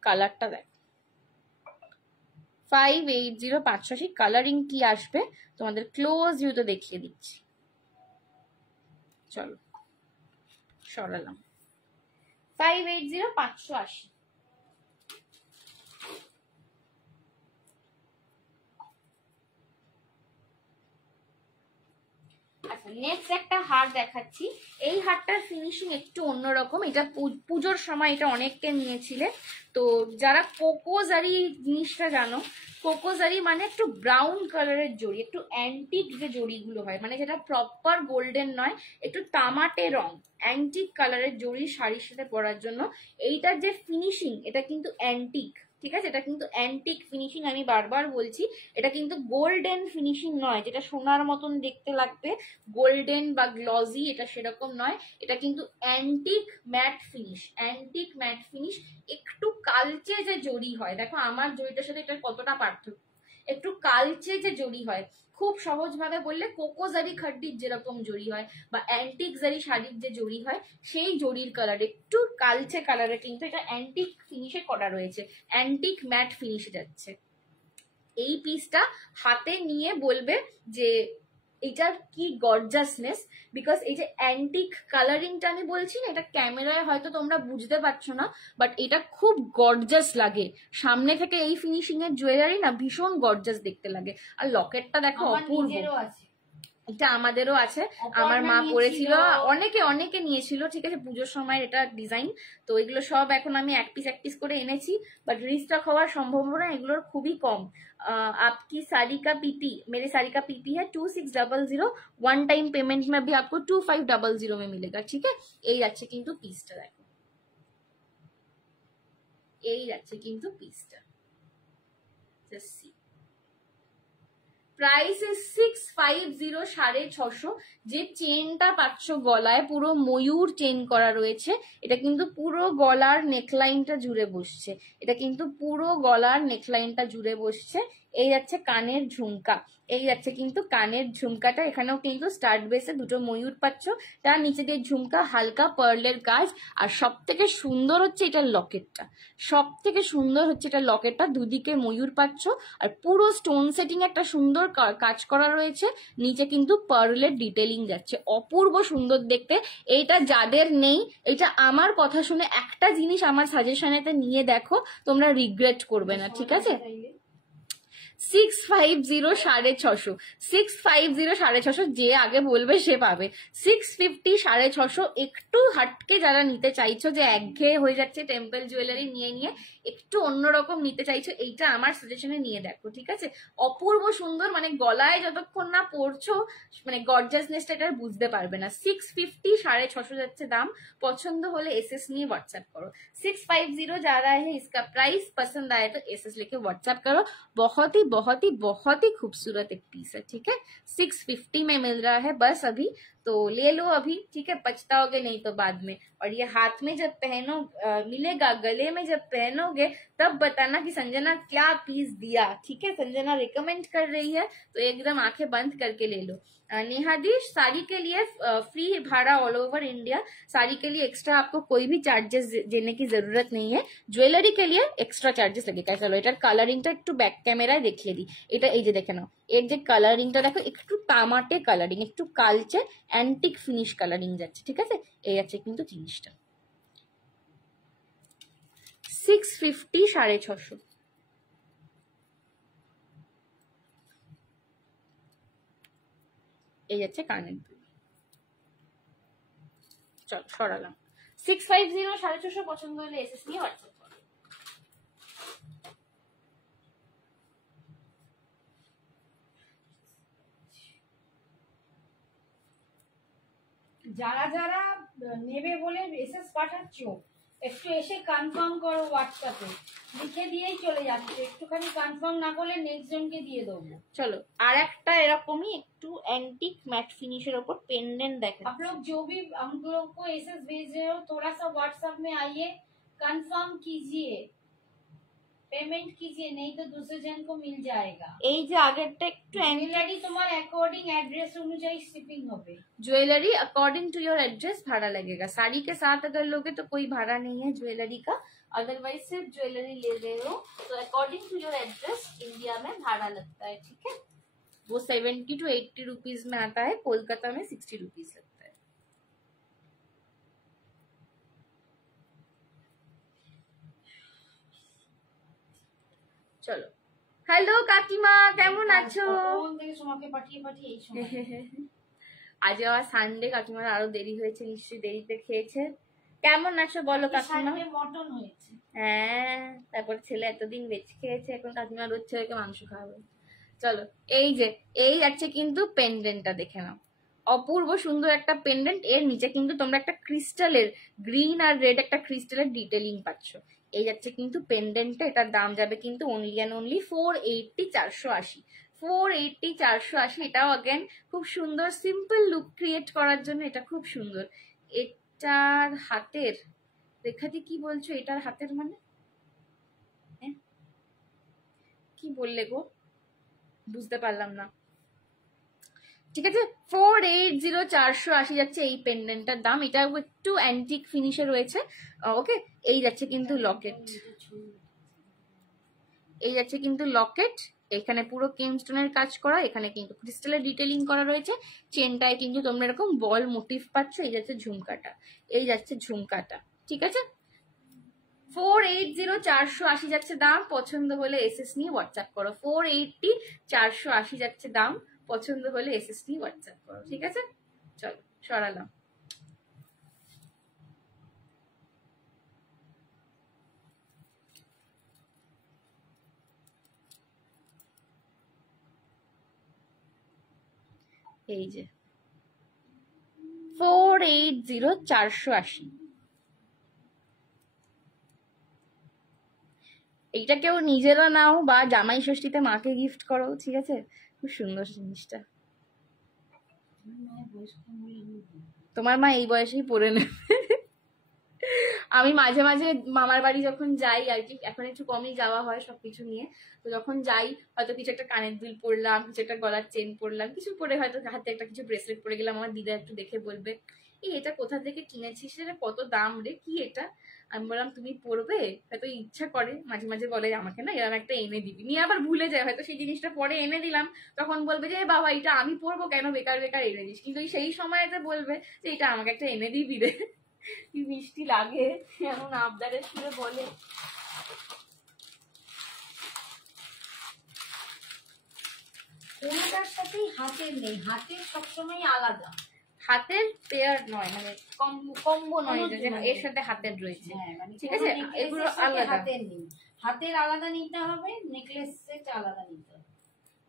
কালারটা দেখ 580, 580। কালারিং কি আসবে তোমাদের ক্লোজ ভিউতে দেখিয়ে দিচ্ছি। চলো সরালাম। 580, 580। আচ্ছা নেক্সট একটা হার দেখাচ্ছি। এই হারটার ফিনিশিং একটু অন্যরকম। এটা পুজোর সময় এটা অনেককে নিয়েছিলে। তো যারা কোকোজারি জিনিসটা জানো, কোকোজারি মানে একটু ব্রাউন কালারের জড়ি, একটু অ্যান্টিক যে জড়িগুলো হয়, মানে যেটা প্রপার গোল্ডেন নয়, একটু তামাটে রং, অ্যান্টিক কালারের জড়ি শাড়ির সাথে পরার জন্য এইটার যে ফিনিশিং, এটা কিন্তু অ্যান্টিক। ঠিক আছে, এটা কিন্তু অ্যান্টিক ফিনিশিং, আমি বারবার বলছি। এটা কিন্তু গোল্ডেন ফিনিশিং নয়, যেটা সোনার মতন দেখতে লাগবে, গোল্ডেন বা গ্লজি, এটা সেরকম নয়। এটা কিন্তু antique mat finish, antique mat finish. একটু কালচে যে জড়ি হয়, দেখো আমার জড়িটার সাথে এটার কতটা পার্থক্য। একটু কালচে যে জড়ি হয়, খুব সহজ ভাবে বললে কোকোজারি খাড্ডির যেরকম জড়ি হয় বা অ্যান্টিক জারি শাড়ির যে জড়ি হয়, সেই জড়ির কালার একটু কালচে কালারে, কিন্তু এটা অ্যান্টিক ফিনিশে করা রয়েছে, অ্যান্টিক ম্যাট ফিনিশে যাচ্ছে। এই পিসটা হাতে নিয়ে বলবে যে এটার কি গর্জাসনেস, বিকজ এই যে অ্যান্টিক কালারিংটা আমি বলছি না, এটা ক্যামেরায় হয়তো তোমরা বুঝতে পারছো না, বাট এটা খুব গর্জাস লাগে সামনে থেকে। এই ফিনিশিং এর জুয়েলারি না ভীষণ গর্জাস দেখতে লাগে। আর লকেটটা দেখো অপূর্ব, এটা আমাদেরও আছে, আমার মা পরেছিল, অনেকে অনেকে নিয়েছিল। ঠিক আছে, পুজোর সময় এটা ডিজাইন। তো এগুলো সব এখন আমি এক পিস করে এনেছি, বাট রিস্টক হওয়ার সম্ভাবনা এগুলোর খুবই কম। आपकी साड़ी का पीपी, मेरे साड़ी का पीपी है 2600, वन टाइम पेमेंट में भी आपको 2500 में मिलेगा। ठीक है, এই যাচ্ছে কিন্তু পিসটা, দেখো এই যাচ্ছে কিন্তু পিসটা, জাস্ট সি। Price is 650, 650। যে চেনটা পাচ্ছ গলায়, পুরো ময়ূর চেন করা রয়েছে। এটা কিন্তু পুরো গলার নেকলাইনটা জুড়ে বসছে, এটা কিন্তু পুরো গলার নেকলাইনটা জুড়ে বসছে। এই যাচ্ছে কানের ঝুমকা, এই যাচ্ছে কিন্তু কানের ঝুমকাটা, এখানেও কিন্তু স্টার্ট বেসে দুটো ময়ূর পাচ্ছ, তার নিচে দিয়ে ঝুমকা, হালকা পার্লের কাজ। আর সব থেকে সুন্দর হচ্ছে এটার লকেটটা, সব থেকে সুন্দর হচ্ছে এটা লকেটটা, দুদিকে ময়ূর পাচ্ছ, আর পুরো স্টোন সেটিং একটা সুন্দর কাজ করা রয়েছে, নিচে কিন্তু পার্লের ডিটেলিং যাচ্ছে, অপূর্ব সুন্দর দেখতে। এইটা যাদের নেই, এটা আমার কথা শুনে একটা জিনিস আমার সাজেশনেতে নিয়ে দেখো, তোমরা রিগ্রেট করবে না। ঠিক আছে, 650, 650, 650, 650, যে আগে বলবে সে পাবে। 650, 650, একটু হাটকে যারা নিতে চাইছো, যে একঘেয়ে হয়ে যাচ্ছে টেম্পল জুয়েলারি নিয়ে নিয়ে, একটু অন্যরকম নিতে চাইছো, এইটা আমার সাজেশনে নিয়ে দেখো। ঠিক আছে, অপূর্ব সুন্দর, মানে গলায় যতক্ষণ না পড়ছো, মানে গর্জাসনেসটা এটা বুঝতে পারবে না। 650, 650 যাচ্ছে দাম। পছন্দ হলে এসএস নিয়ে হোয়াটসঅ্যাপ করো। 650 जा रहा है इसका प्राइस, पसंद आए तो एसएस लेके व्हाट्सएप करो। बहुत ही खूबसूरत एक पीस है। ठीक है, 650 में मिल रहा है बस अभी, तो ले लो अभी। ठीक है, पछताओगे नहीं तो बाद में। और ये हाथ में जब पहनो मिलेगा, गले में जब पहनोगे तब बताना कि संजना क्या पीस दिया। ठीक है, संजना रिकमेंड कर रही है, तो एकदम आंखें बंद करके ले लो। नेहादीश, साड़ी के लिए फ्री भाड़ा ऑल ओवर इंडिया, साड़ी के लिए एक्स्ट्रा आपको कोई भी चार्जेस देने की जरूरत नहीं है, জুয়েলারি के लिए एक्स्ट्रा চার্জেস लगेगा। চলো এটার কালারিংটা একটু ব্যাক ক্যামেরায় দেখিয়ে দিই। এটা এই যে দেখে নাও, এর যে কালারিংটা দেখো, একটু তামাটে কালারিং, একটু কালচে অ্যান্টিক ফিনিশ কালারিং যাচ্ছে। ঠিক আছে, এই আছে কিন্তু জিনিসটা। 650, 650। এই যাচ্ছে কানের দুল। চল সরালাম। 650, 650 পছন্দ হলে এসএস নিয়ে হোয়াটসঅ্যাপ করো। যারা যারা নেবে বলে এসএস পাঠাচ্ছ, একটু এসে কনফার্ম করো, হোয়াটসঅ্যাপে লিখে দিয়েই চলে যাচ্ছে। একটুখানি কনফার্ম না করলে নেক্সট জনকে দিয়ে দেবো। चलो আর একটা এরকমই একটু एंटीक मैट फिनिशर ऊपर पेंडेंट देखो। आप लोग जो भी हम लोग को एसएस भेज रहे हो, थोड़ा सा व्हाट्सएप में आइए, कंफर्म कीजिए, पेमेंट कीजिए, नहीं तो दूसरे जन को मिल जाएगा। এই যে আগেরটা একটু জুয়েলারি তোমার अकॉर्डिंग एड्रेस अनुযায়ী शिपिंग হবে। Jewellery according to your address भाड़ा लगेगा। साड़ी के साथ अगर लोगे तो कोई भाड़ा नहीं है ज्वेलरी का, अदरवाइज सिर्फ ज्वेलरी ले रहे हो तो according to your address India में भाड़ा लगता है। ठीक है, वो 70 to 80 रुपीज में आता है, कोलकाता में 60 रुपीज लगता है। চলো, হ্যালো কাকিমা, কেমন আছো? কোন থেকে তোমাকে পাঠিয়ে এই সময় আজ আবার সানডে, কাকিমার আরো দেরি হয়েছে, নিশ্চয়ই দেরিতে খেয়েছে। কেমন আছো বলো কাকিমা? মটন হয়েছে। হ্যাঁ, তারপর ছেলে এতদিন ভেজ খেয়েছে, এখন কাকিমা রোজ ছেলেকে মাংস খাওয়াবে। চলো, এই যে এই যাচ্ছে কিন্তু পেন্ডেন্টটা, দেখে নাও, অপূর্ব সুন্দর একটা পেন্ডেন্ট। এর নিচে কিন্তু তোমরা একটা ক্রিস্টালের গ্রিন আর রেড একটা ক্রিস্টালের ডিটেলিং পাচ্ছ। এই যাচ্ছে কিন্তু পেন্ডেন্টটা, এটার দাম যাবে কিন্তু অনলি অ্যান্ড অনলি 480, 480, 480, 480। এটাও অ্যাগেন খুব সুন্দর সিম্পল লুক ক্রিয়েট করার জন্য এটা খুব সুন্দর। এটার হাতের রেখাটি কি বলছো? এটার হাতের মানে কি বললে গো, বুঝতে পারলাম না। ঠিক আছে, 480, 480 যাচ্ছে এই পেন্ডেন্টটার দাম। এটা একটু অ্যান্টিক ফিনিশে রয়েছে। ওকে, এই যাচ্ছে কিন্তু লকেট, এই যাচ্ছে কিন্তু লকেট। এখানে পুরো কেমস্টোনের কাজ করা, এখানে কিন্তু ক্রিস্টালের ডিটেলিং করা রয়েছে। চেনটায় কিন্তু তোমরা এরকম বল মোটিভ পাচ্ছ। এই যাচ্ছে ঝুমকাটা, এই যাচ্ছে ঝুমকাটা। ঠিক আছে, 480, 480 যাচ্ছে দাম। পছন্দ হলে এসএস নিয়ে হোয়াটসঅ্যাপ করো। 480, 480 যাচ্ছে দাম। পছন্দ হলে এসএস নিয়ে হোয়াটসঅ্যাপ করো। ঠিক আছে, চলো সরালাম। এই যে 480, 480, এইটা কেউ নিজেরা নাও বা জামাই ষষ্ঠীতে মাকে গিফট করো। ঠিক আছে, খুব সুন্দর জিনিসটা। তোমার মা এই বয়সেই পরে নেবে। আমি মাঝে মাঝে মামার বাড়ি যখন যাই আর কি, এখন একটু কমই যাওয়া হয় সবকিছু নিয়ে, তো যখন যাই হয়তো কিছু একটা কানের দুল পরলাম, কিছু একটা গলার চেন পরলাম, কিছু পরে হয়তো হাতে একটা কিছু ব্রেসলেট পরে গেলাম, আমার দিদা একটু দেখে বলবে, এই এটা কোথা থেকে কিনেছিস রে, কত দাম রে, কি এটা? আমি বললাম তুমি পরবে? হয়তো ইচ্ছা করে, মাঝে মাঝে বলে আমাকে না এরকম একটা এনে দিবি, নিয়ে আবার ভুলে যায়, হয়তো সেই জিনিসটা পরে এনে দিলাম, তখন বলবে যে বাবা এটা আমি পরবো কেন, বেকার বেকার এনে দিস, কিন্তু সেই সময়তে বলবে যে এটা আমাকে একটা এনে দিবি রে। কি মিষ্টি লাগে, এমন আবদারের সুরে বলে। কোনটার সাথেই হাতের নেই, হাতের সবসময় আলাদা, হাতের পেয়ার নয়, মানে কম্বো নয় যে এর সাথে হাতের রয়েছে। ঠিক আছে, এগুলো আলাদা, হাতের নেই, হাতের আলাদা নিতে হবে, নেকলেস সেট আলাদা নিতে হবে।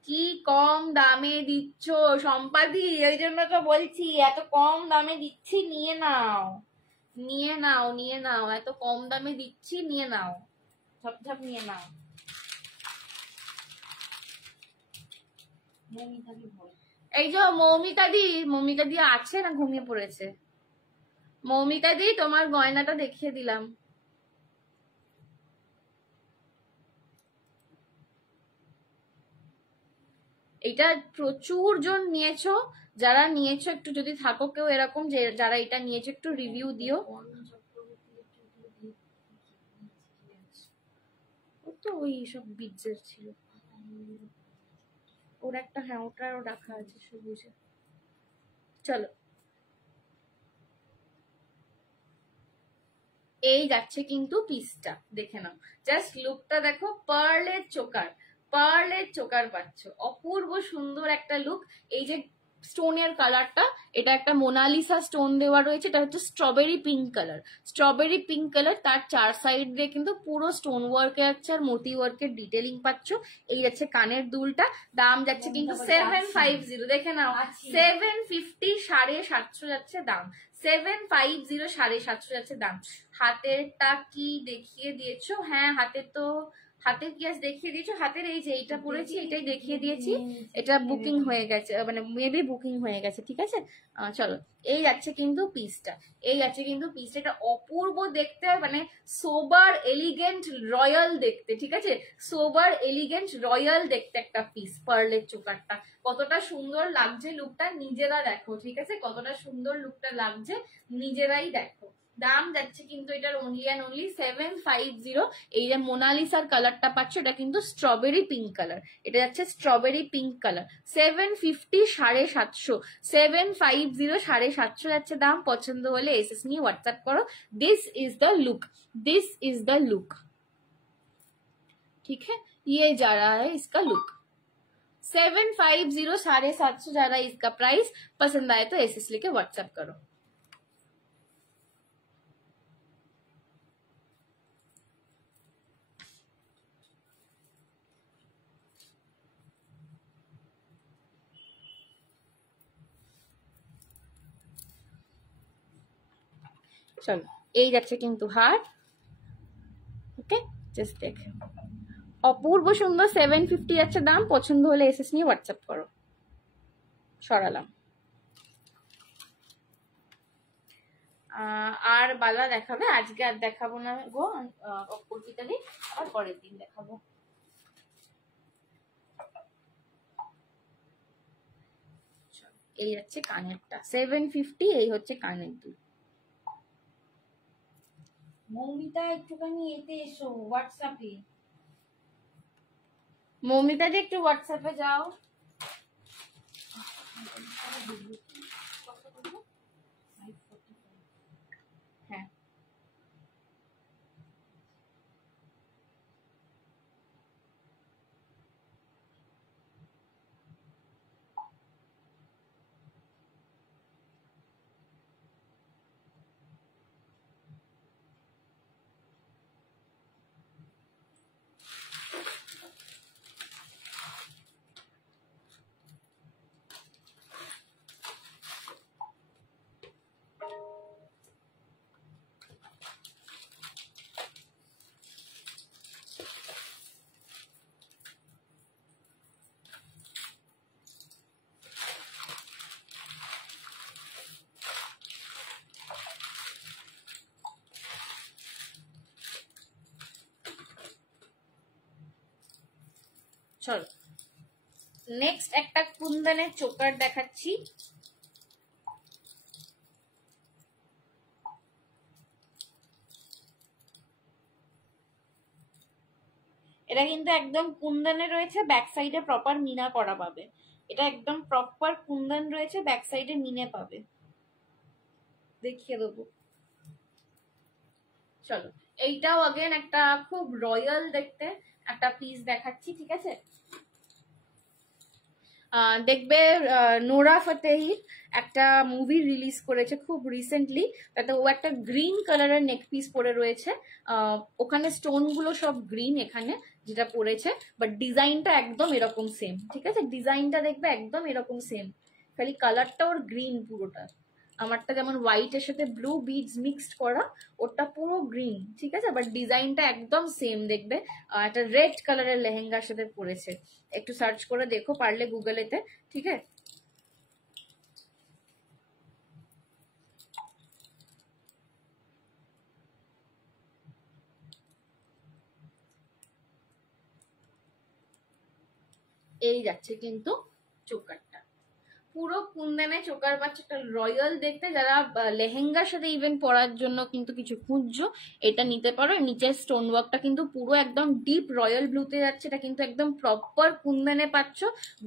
কি কম দামে দিচ্ছ সম্পাদি, ওই জন্য তো বলছি এত কম দামে দিচ্ছি, নিয়ে নাও, নিয়ে নাও, নিয়ে নাও, এত কম দামে দিচ্ছি, নিয়ে নাও, ঝপঝপ নিয়ে নাও। এই যে মৌমিতা দি আছে না ঘুমিয়ে পড়েছে? মৌমিতা দি তোমার গয়নাটা দেখিয়ে দিলাম। এটা প্রচুর জন নিয়েছো, যারা নিয়েছো একটু যদি থাকো কেউ এরকম যে যারা এটা নিয়েছো একটু রিভিউ দিও। ও তো ওই সব বিজের ছিল, ওর একটা, হ্যাঁ ওটারও রাখা আছে সবুজে। চলো, এই যাচ্ছে কিন্তু পিসটা, দেখে নাও, জাস্ট লুকটা দেখো, পার্লের চোকার, পার্লের চোকার পাচ্ছ, অপূর্ব সুন্দর একটা লুক। এই যে স্টোনের কালারটা, এটা একটা মোনালিসা স্টোন দেওয়া রয়েছে, এটা হচ্ছে strawberry pink colour, strawberry pink colour. তার চার সাইড দিয়ে কিন্তু পুরো স্টোন ওয়ার্কে যাচ্ছে আর মতি ওয়ার্কের ডিটেলিং পাচ্ছ। এই যাচ্ছে কানের দুলটা, দাম যাচ্ছে কিন্তু 750, দেখে নাও, 750, 750 যাচ্ছে দাম, 750, 750 যাচ্ছে দাম। হাতেরটা কি দেখিয়ে দিয়েছো? হ্যাঁ হাতের তো, হাতের কি আজ দেখিয়ে দিয়েছো? হাতের এই যে এইটা পরেছি এটাই দেখিয়ে দিয়েছি, এটা বুকিং হয়ে গেছে, মানে মেবি বুকিং হয়ে গেছে। ঠিক আছে, চলো, এই যাচ্ছে কিন্তু পিসটা, এই যাচ্ছে কিন্তু পিসটা, এটা অপূর্ব দেখতে, মানে সোবার এলিগেন্ট রয়্যাল দেখতে। ঠিক আছে, সোবার এলিগেন্ট রয়্যাল দেখতে একটা পিস, পার্লের চোকারটা কতটা সুন্দর লাগছে, লুকটা নিজেরা দেখো। ঠিক আছে, কতটা সুন্দর লুকটা লাগছে নিজেরাই দেখো। দাম যাচ্ছে কিন্তু এটার অনলি অ্যান্ড অনলি 750। এই যে মোনালিসার কালারটা পাচ্ছ, এটা কিন্তু স্ট্রবেরি পিঙ্ক কালার, এটা যাচ্ছে স্ট্রবেরি পিঙ্ক কালার, 750, 750, 750, 750 যাচ্ছে দাম। পছন্দ হলে এসএস নিয়ে হোয়াটসঅ্যাপ করো। This is the look, this is the look, ठीक है, ये जा रहा है इसका लुक। 750 750 ज्यादा इसका प्राइस। पसंद आए तो एसएस लेके व्हाट्सएप करो। চলো এই যাচ্ছে কিন্তু হার। ওকে জাস্ট দেখে অপূর্ব সুন্দর 750 যাচ্ছে দাম। পছন্দ হলে এসএস নিয়ে হোয়াটসঅ্যাপ করো। সরালাম। আর বালা দেখাবে আজকে আর দেখাবো না গো অর্পিতাদি, আবার পরের দিন দেখাবো। এই হচ্ছে কানেরটা 750, এই হচ্ছে কানের দুল। মৌমিতা একটুখানি এতে এসো হোয়াটসঅ্যাপে। মৌমিতা দি একটু হোয়াটসঅ্যাপে যাও। হ্যাঁ চলো নেক্সট একটা কুন্দনের চোকার দেখাচ্ছি। এটা কিন্তু একদম কুন্দনে রয়েছে, ব্যাক সাইডে প্রপার মিনা করা পাবে। এটা একদম প্রপার কুন্দন রয়েছে, ব্যাক সাইডে মিনে পাবে। দেখিয়ে দেবো। চলো এইটাও अगेन একটা খুব রয়্যাল দেখতে একটা পিস দেখাচ্ছি, ঠিক আছে? দেখবে নোরা ফতেহি একটা মুভি রিলিজ করেছে খুব রিসেন্টলি, তাতে ও একটা গ্রিন কালারের নেক পিস পরে রয়েছে। ওখানে স্টোন গুলো সব গ্রিন, এখানে যেটা পরেছে, বাট ডিজাইনটা একদম এরকম সেম, ঠিক আছে? ডিজাইনটা দেখবে একদম এরকম সেম, খালি কালারটা ওর গ্রিন পুরোটা। আমারটা যেমন হোয়াইটের সাথে ব্লু বিডস মিক্সড করা, ওটা পুরো গ্রিন, ঠিক আছে? বাট ডিজাইনটা একদম সেম দেখবে। একটা রেড কালারের লেহেঙ্গার সাথে পরেছে। একটু সার্চ করে দেখো পারলে গুগলেতে, ঠিক আছে? এই যাচ্ছে কিন্তু চোকারটা পুরো কুন্দনে চোকার পাচ্ছে, একটা রয়্যাল দেখতে। যারা লেহেঙ্গার সাথে ইভেন পরার জন্য কিন্তু কিছু খুঁজছো, এটা নিতে পারো। নিচের স্টোন ওয়ার্কটা কিন্তু পুরো একদম ডিপ রয়্যাল ব্লুতে যাচ্ছে। এটা কিন্তু একদম প্রপার কুন্দনে পাচ্ছ।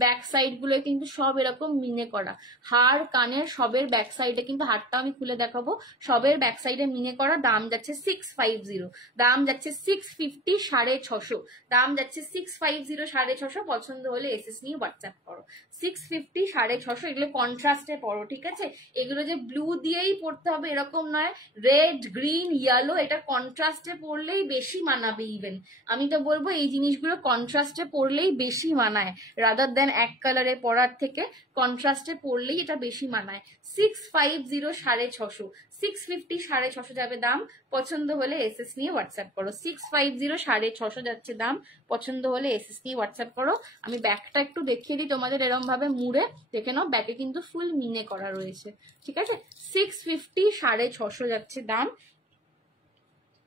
ব্যাক সাইড গুলো কিন্তু সব এরকম মিনে করা, হাড় কানের সবের ব্যাক সাইডে কিন্তু, হাড়টা আমি খুলে দেখাবো, সবের ব্যাক সাইডে মিনে করা। দাম যাচ্ছে 650, দাম যাচ্ছে 650, 650, দাম যাচ্ছে 650, 650। পছন্দ হলে এসএস নিয়ে হোয়াটসঅ্যাপ করো। 650, 650। এগুলো কন্ট্রাস্টে পড়ো, ঠিক আছে? এগুলো যে ব্লু দিয়েই পড়তে হবে এরকম নয়, রেড, গ্রিন, ইয়েলো, এটা কন্ট্রাস্টে পড়লেই বেশি মানাবে। ইভেন আমি তো বলবো এই জিনিসগুলো কন্ট্রাস্টে পড়লেই বেশি মানায়, রাদার দেন এক কালারে পড়ার থেকে কন্ট্রাস্টে পড়লেই এটা বেশি মানায়। 650, 650, 650, 650 যাবে দাম। পছন্দ হলে এসএস নিয়ে হোয়াটসঅ্যাপ করো। 650, 650 যাচ্ছে দাম। পছন্দ হলে এসএস নিয়ে হোয়াটসঅ্যাপ করো। আমি ব্যাকটা একটু দেখিয়ে দিই তোমাদের, এরম ভাবে মুড়ে দেখে নাও, ব্যাকে কিন্তু ফুল মিনে করা রয়েছে, ঠিক আছে? 650, 650 যাচ্ছে দাম।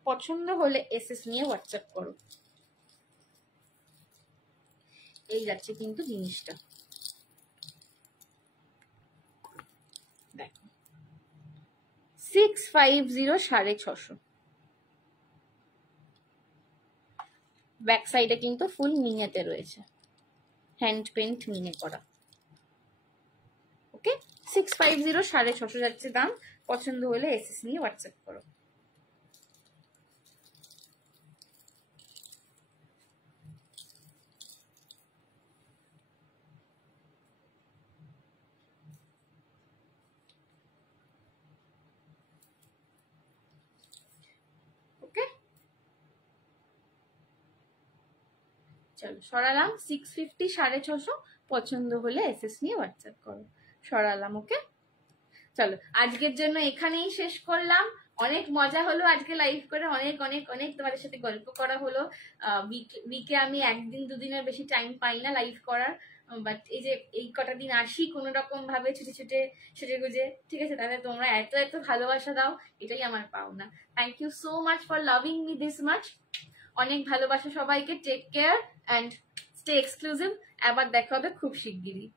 পছন্দ হলে এসএস নিয়ে হোয়াটসঅ্যাপ করো। এই যাচ্ছে কিন্তু জিনিসটা, দেখো 650, 650। ব্যাক সাইডে কিন্তু ফুল মিনেতে রয়েছে, হ্যান্ড পেন্ট মিনে করা। ওকে 650, 650 যাচ্ছে দাম। পছন্দ হলে এসএস নিয়ে হোয়াটসঅ্যাপ করো। চলো সরালাম। 650 650 পছন্দ হলে এসএস নিয়ে হোয়াটসঅ্যাপ করো। সরালাম, ওকে। চলো আজকের জন্য এখানেই শেষ করলাম। অনেক মজা হলো আজকে লাইভ করে, অনেক অনেক অনেক তোমাদের সাথে গল্প করা হলো। উইকে আমি একদিন দুদিনের বেশি টাইম পাই না লাইভ করার, বাট এই যে এই কটা দিন আসি কোনো রকম ভাবে ছুটে ছুটে সেজে গুজে, ঠিক আছে? তাহলে তোমরা এত এত ভালোবাসা দাও, এটাই আমার পাওনা। Thank you so much for loving me this much. অনেক ভালোবাসা সবাইকে। Take care and stay exclusive. আবার দেখা হবে খুব শিগগিরই।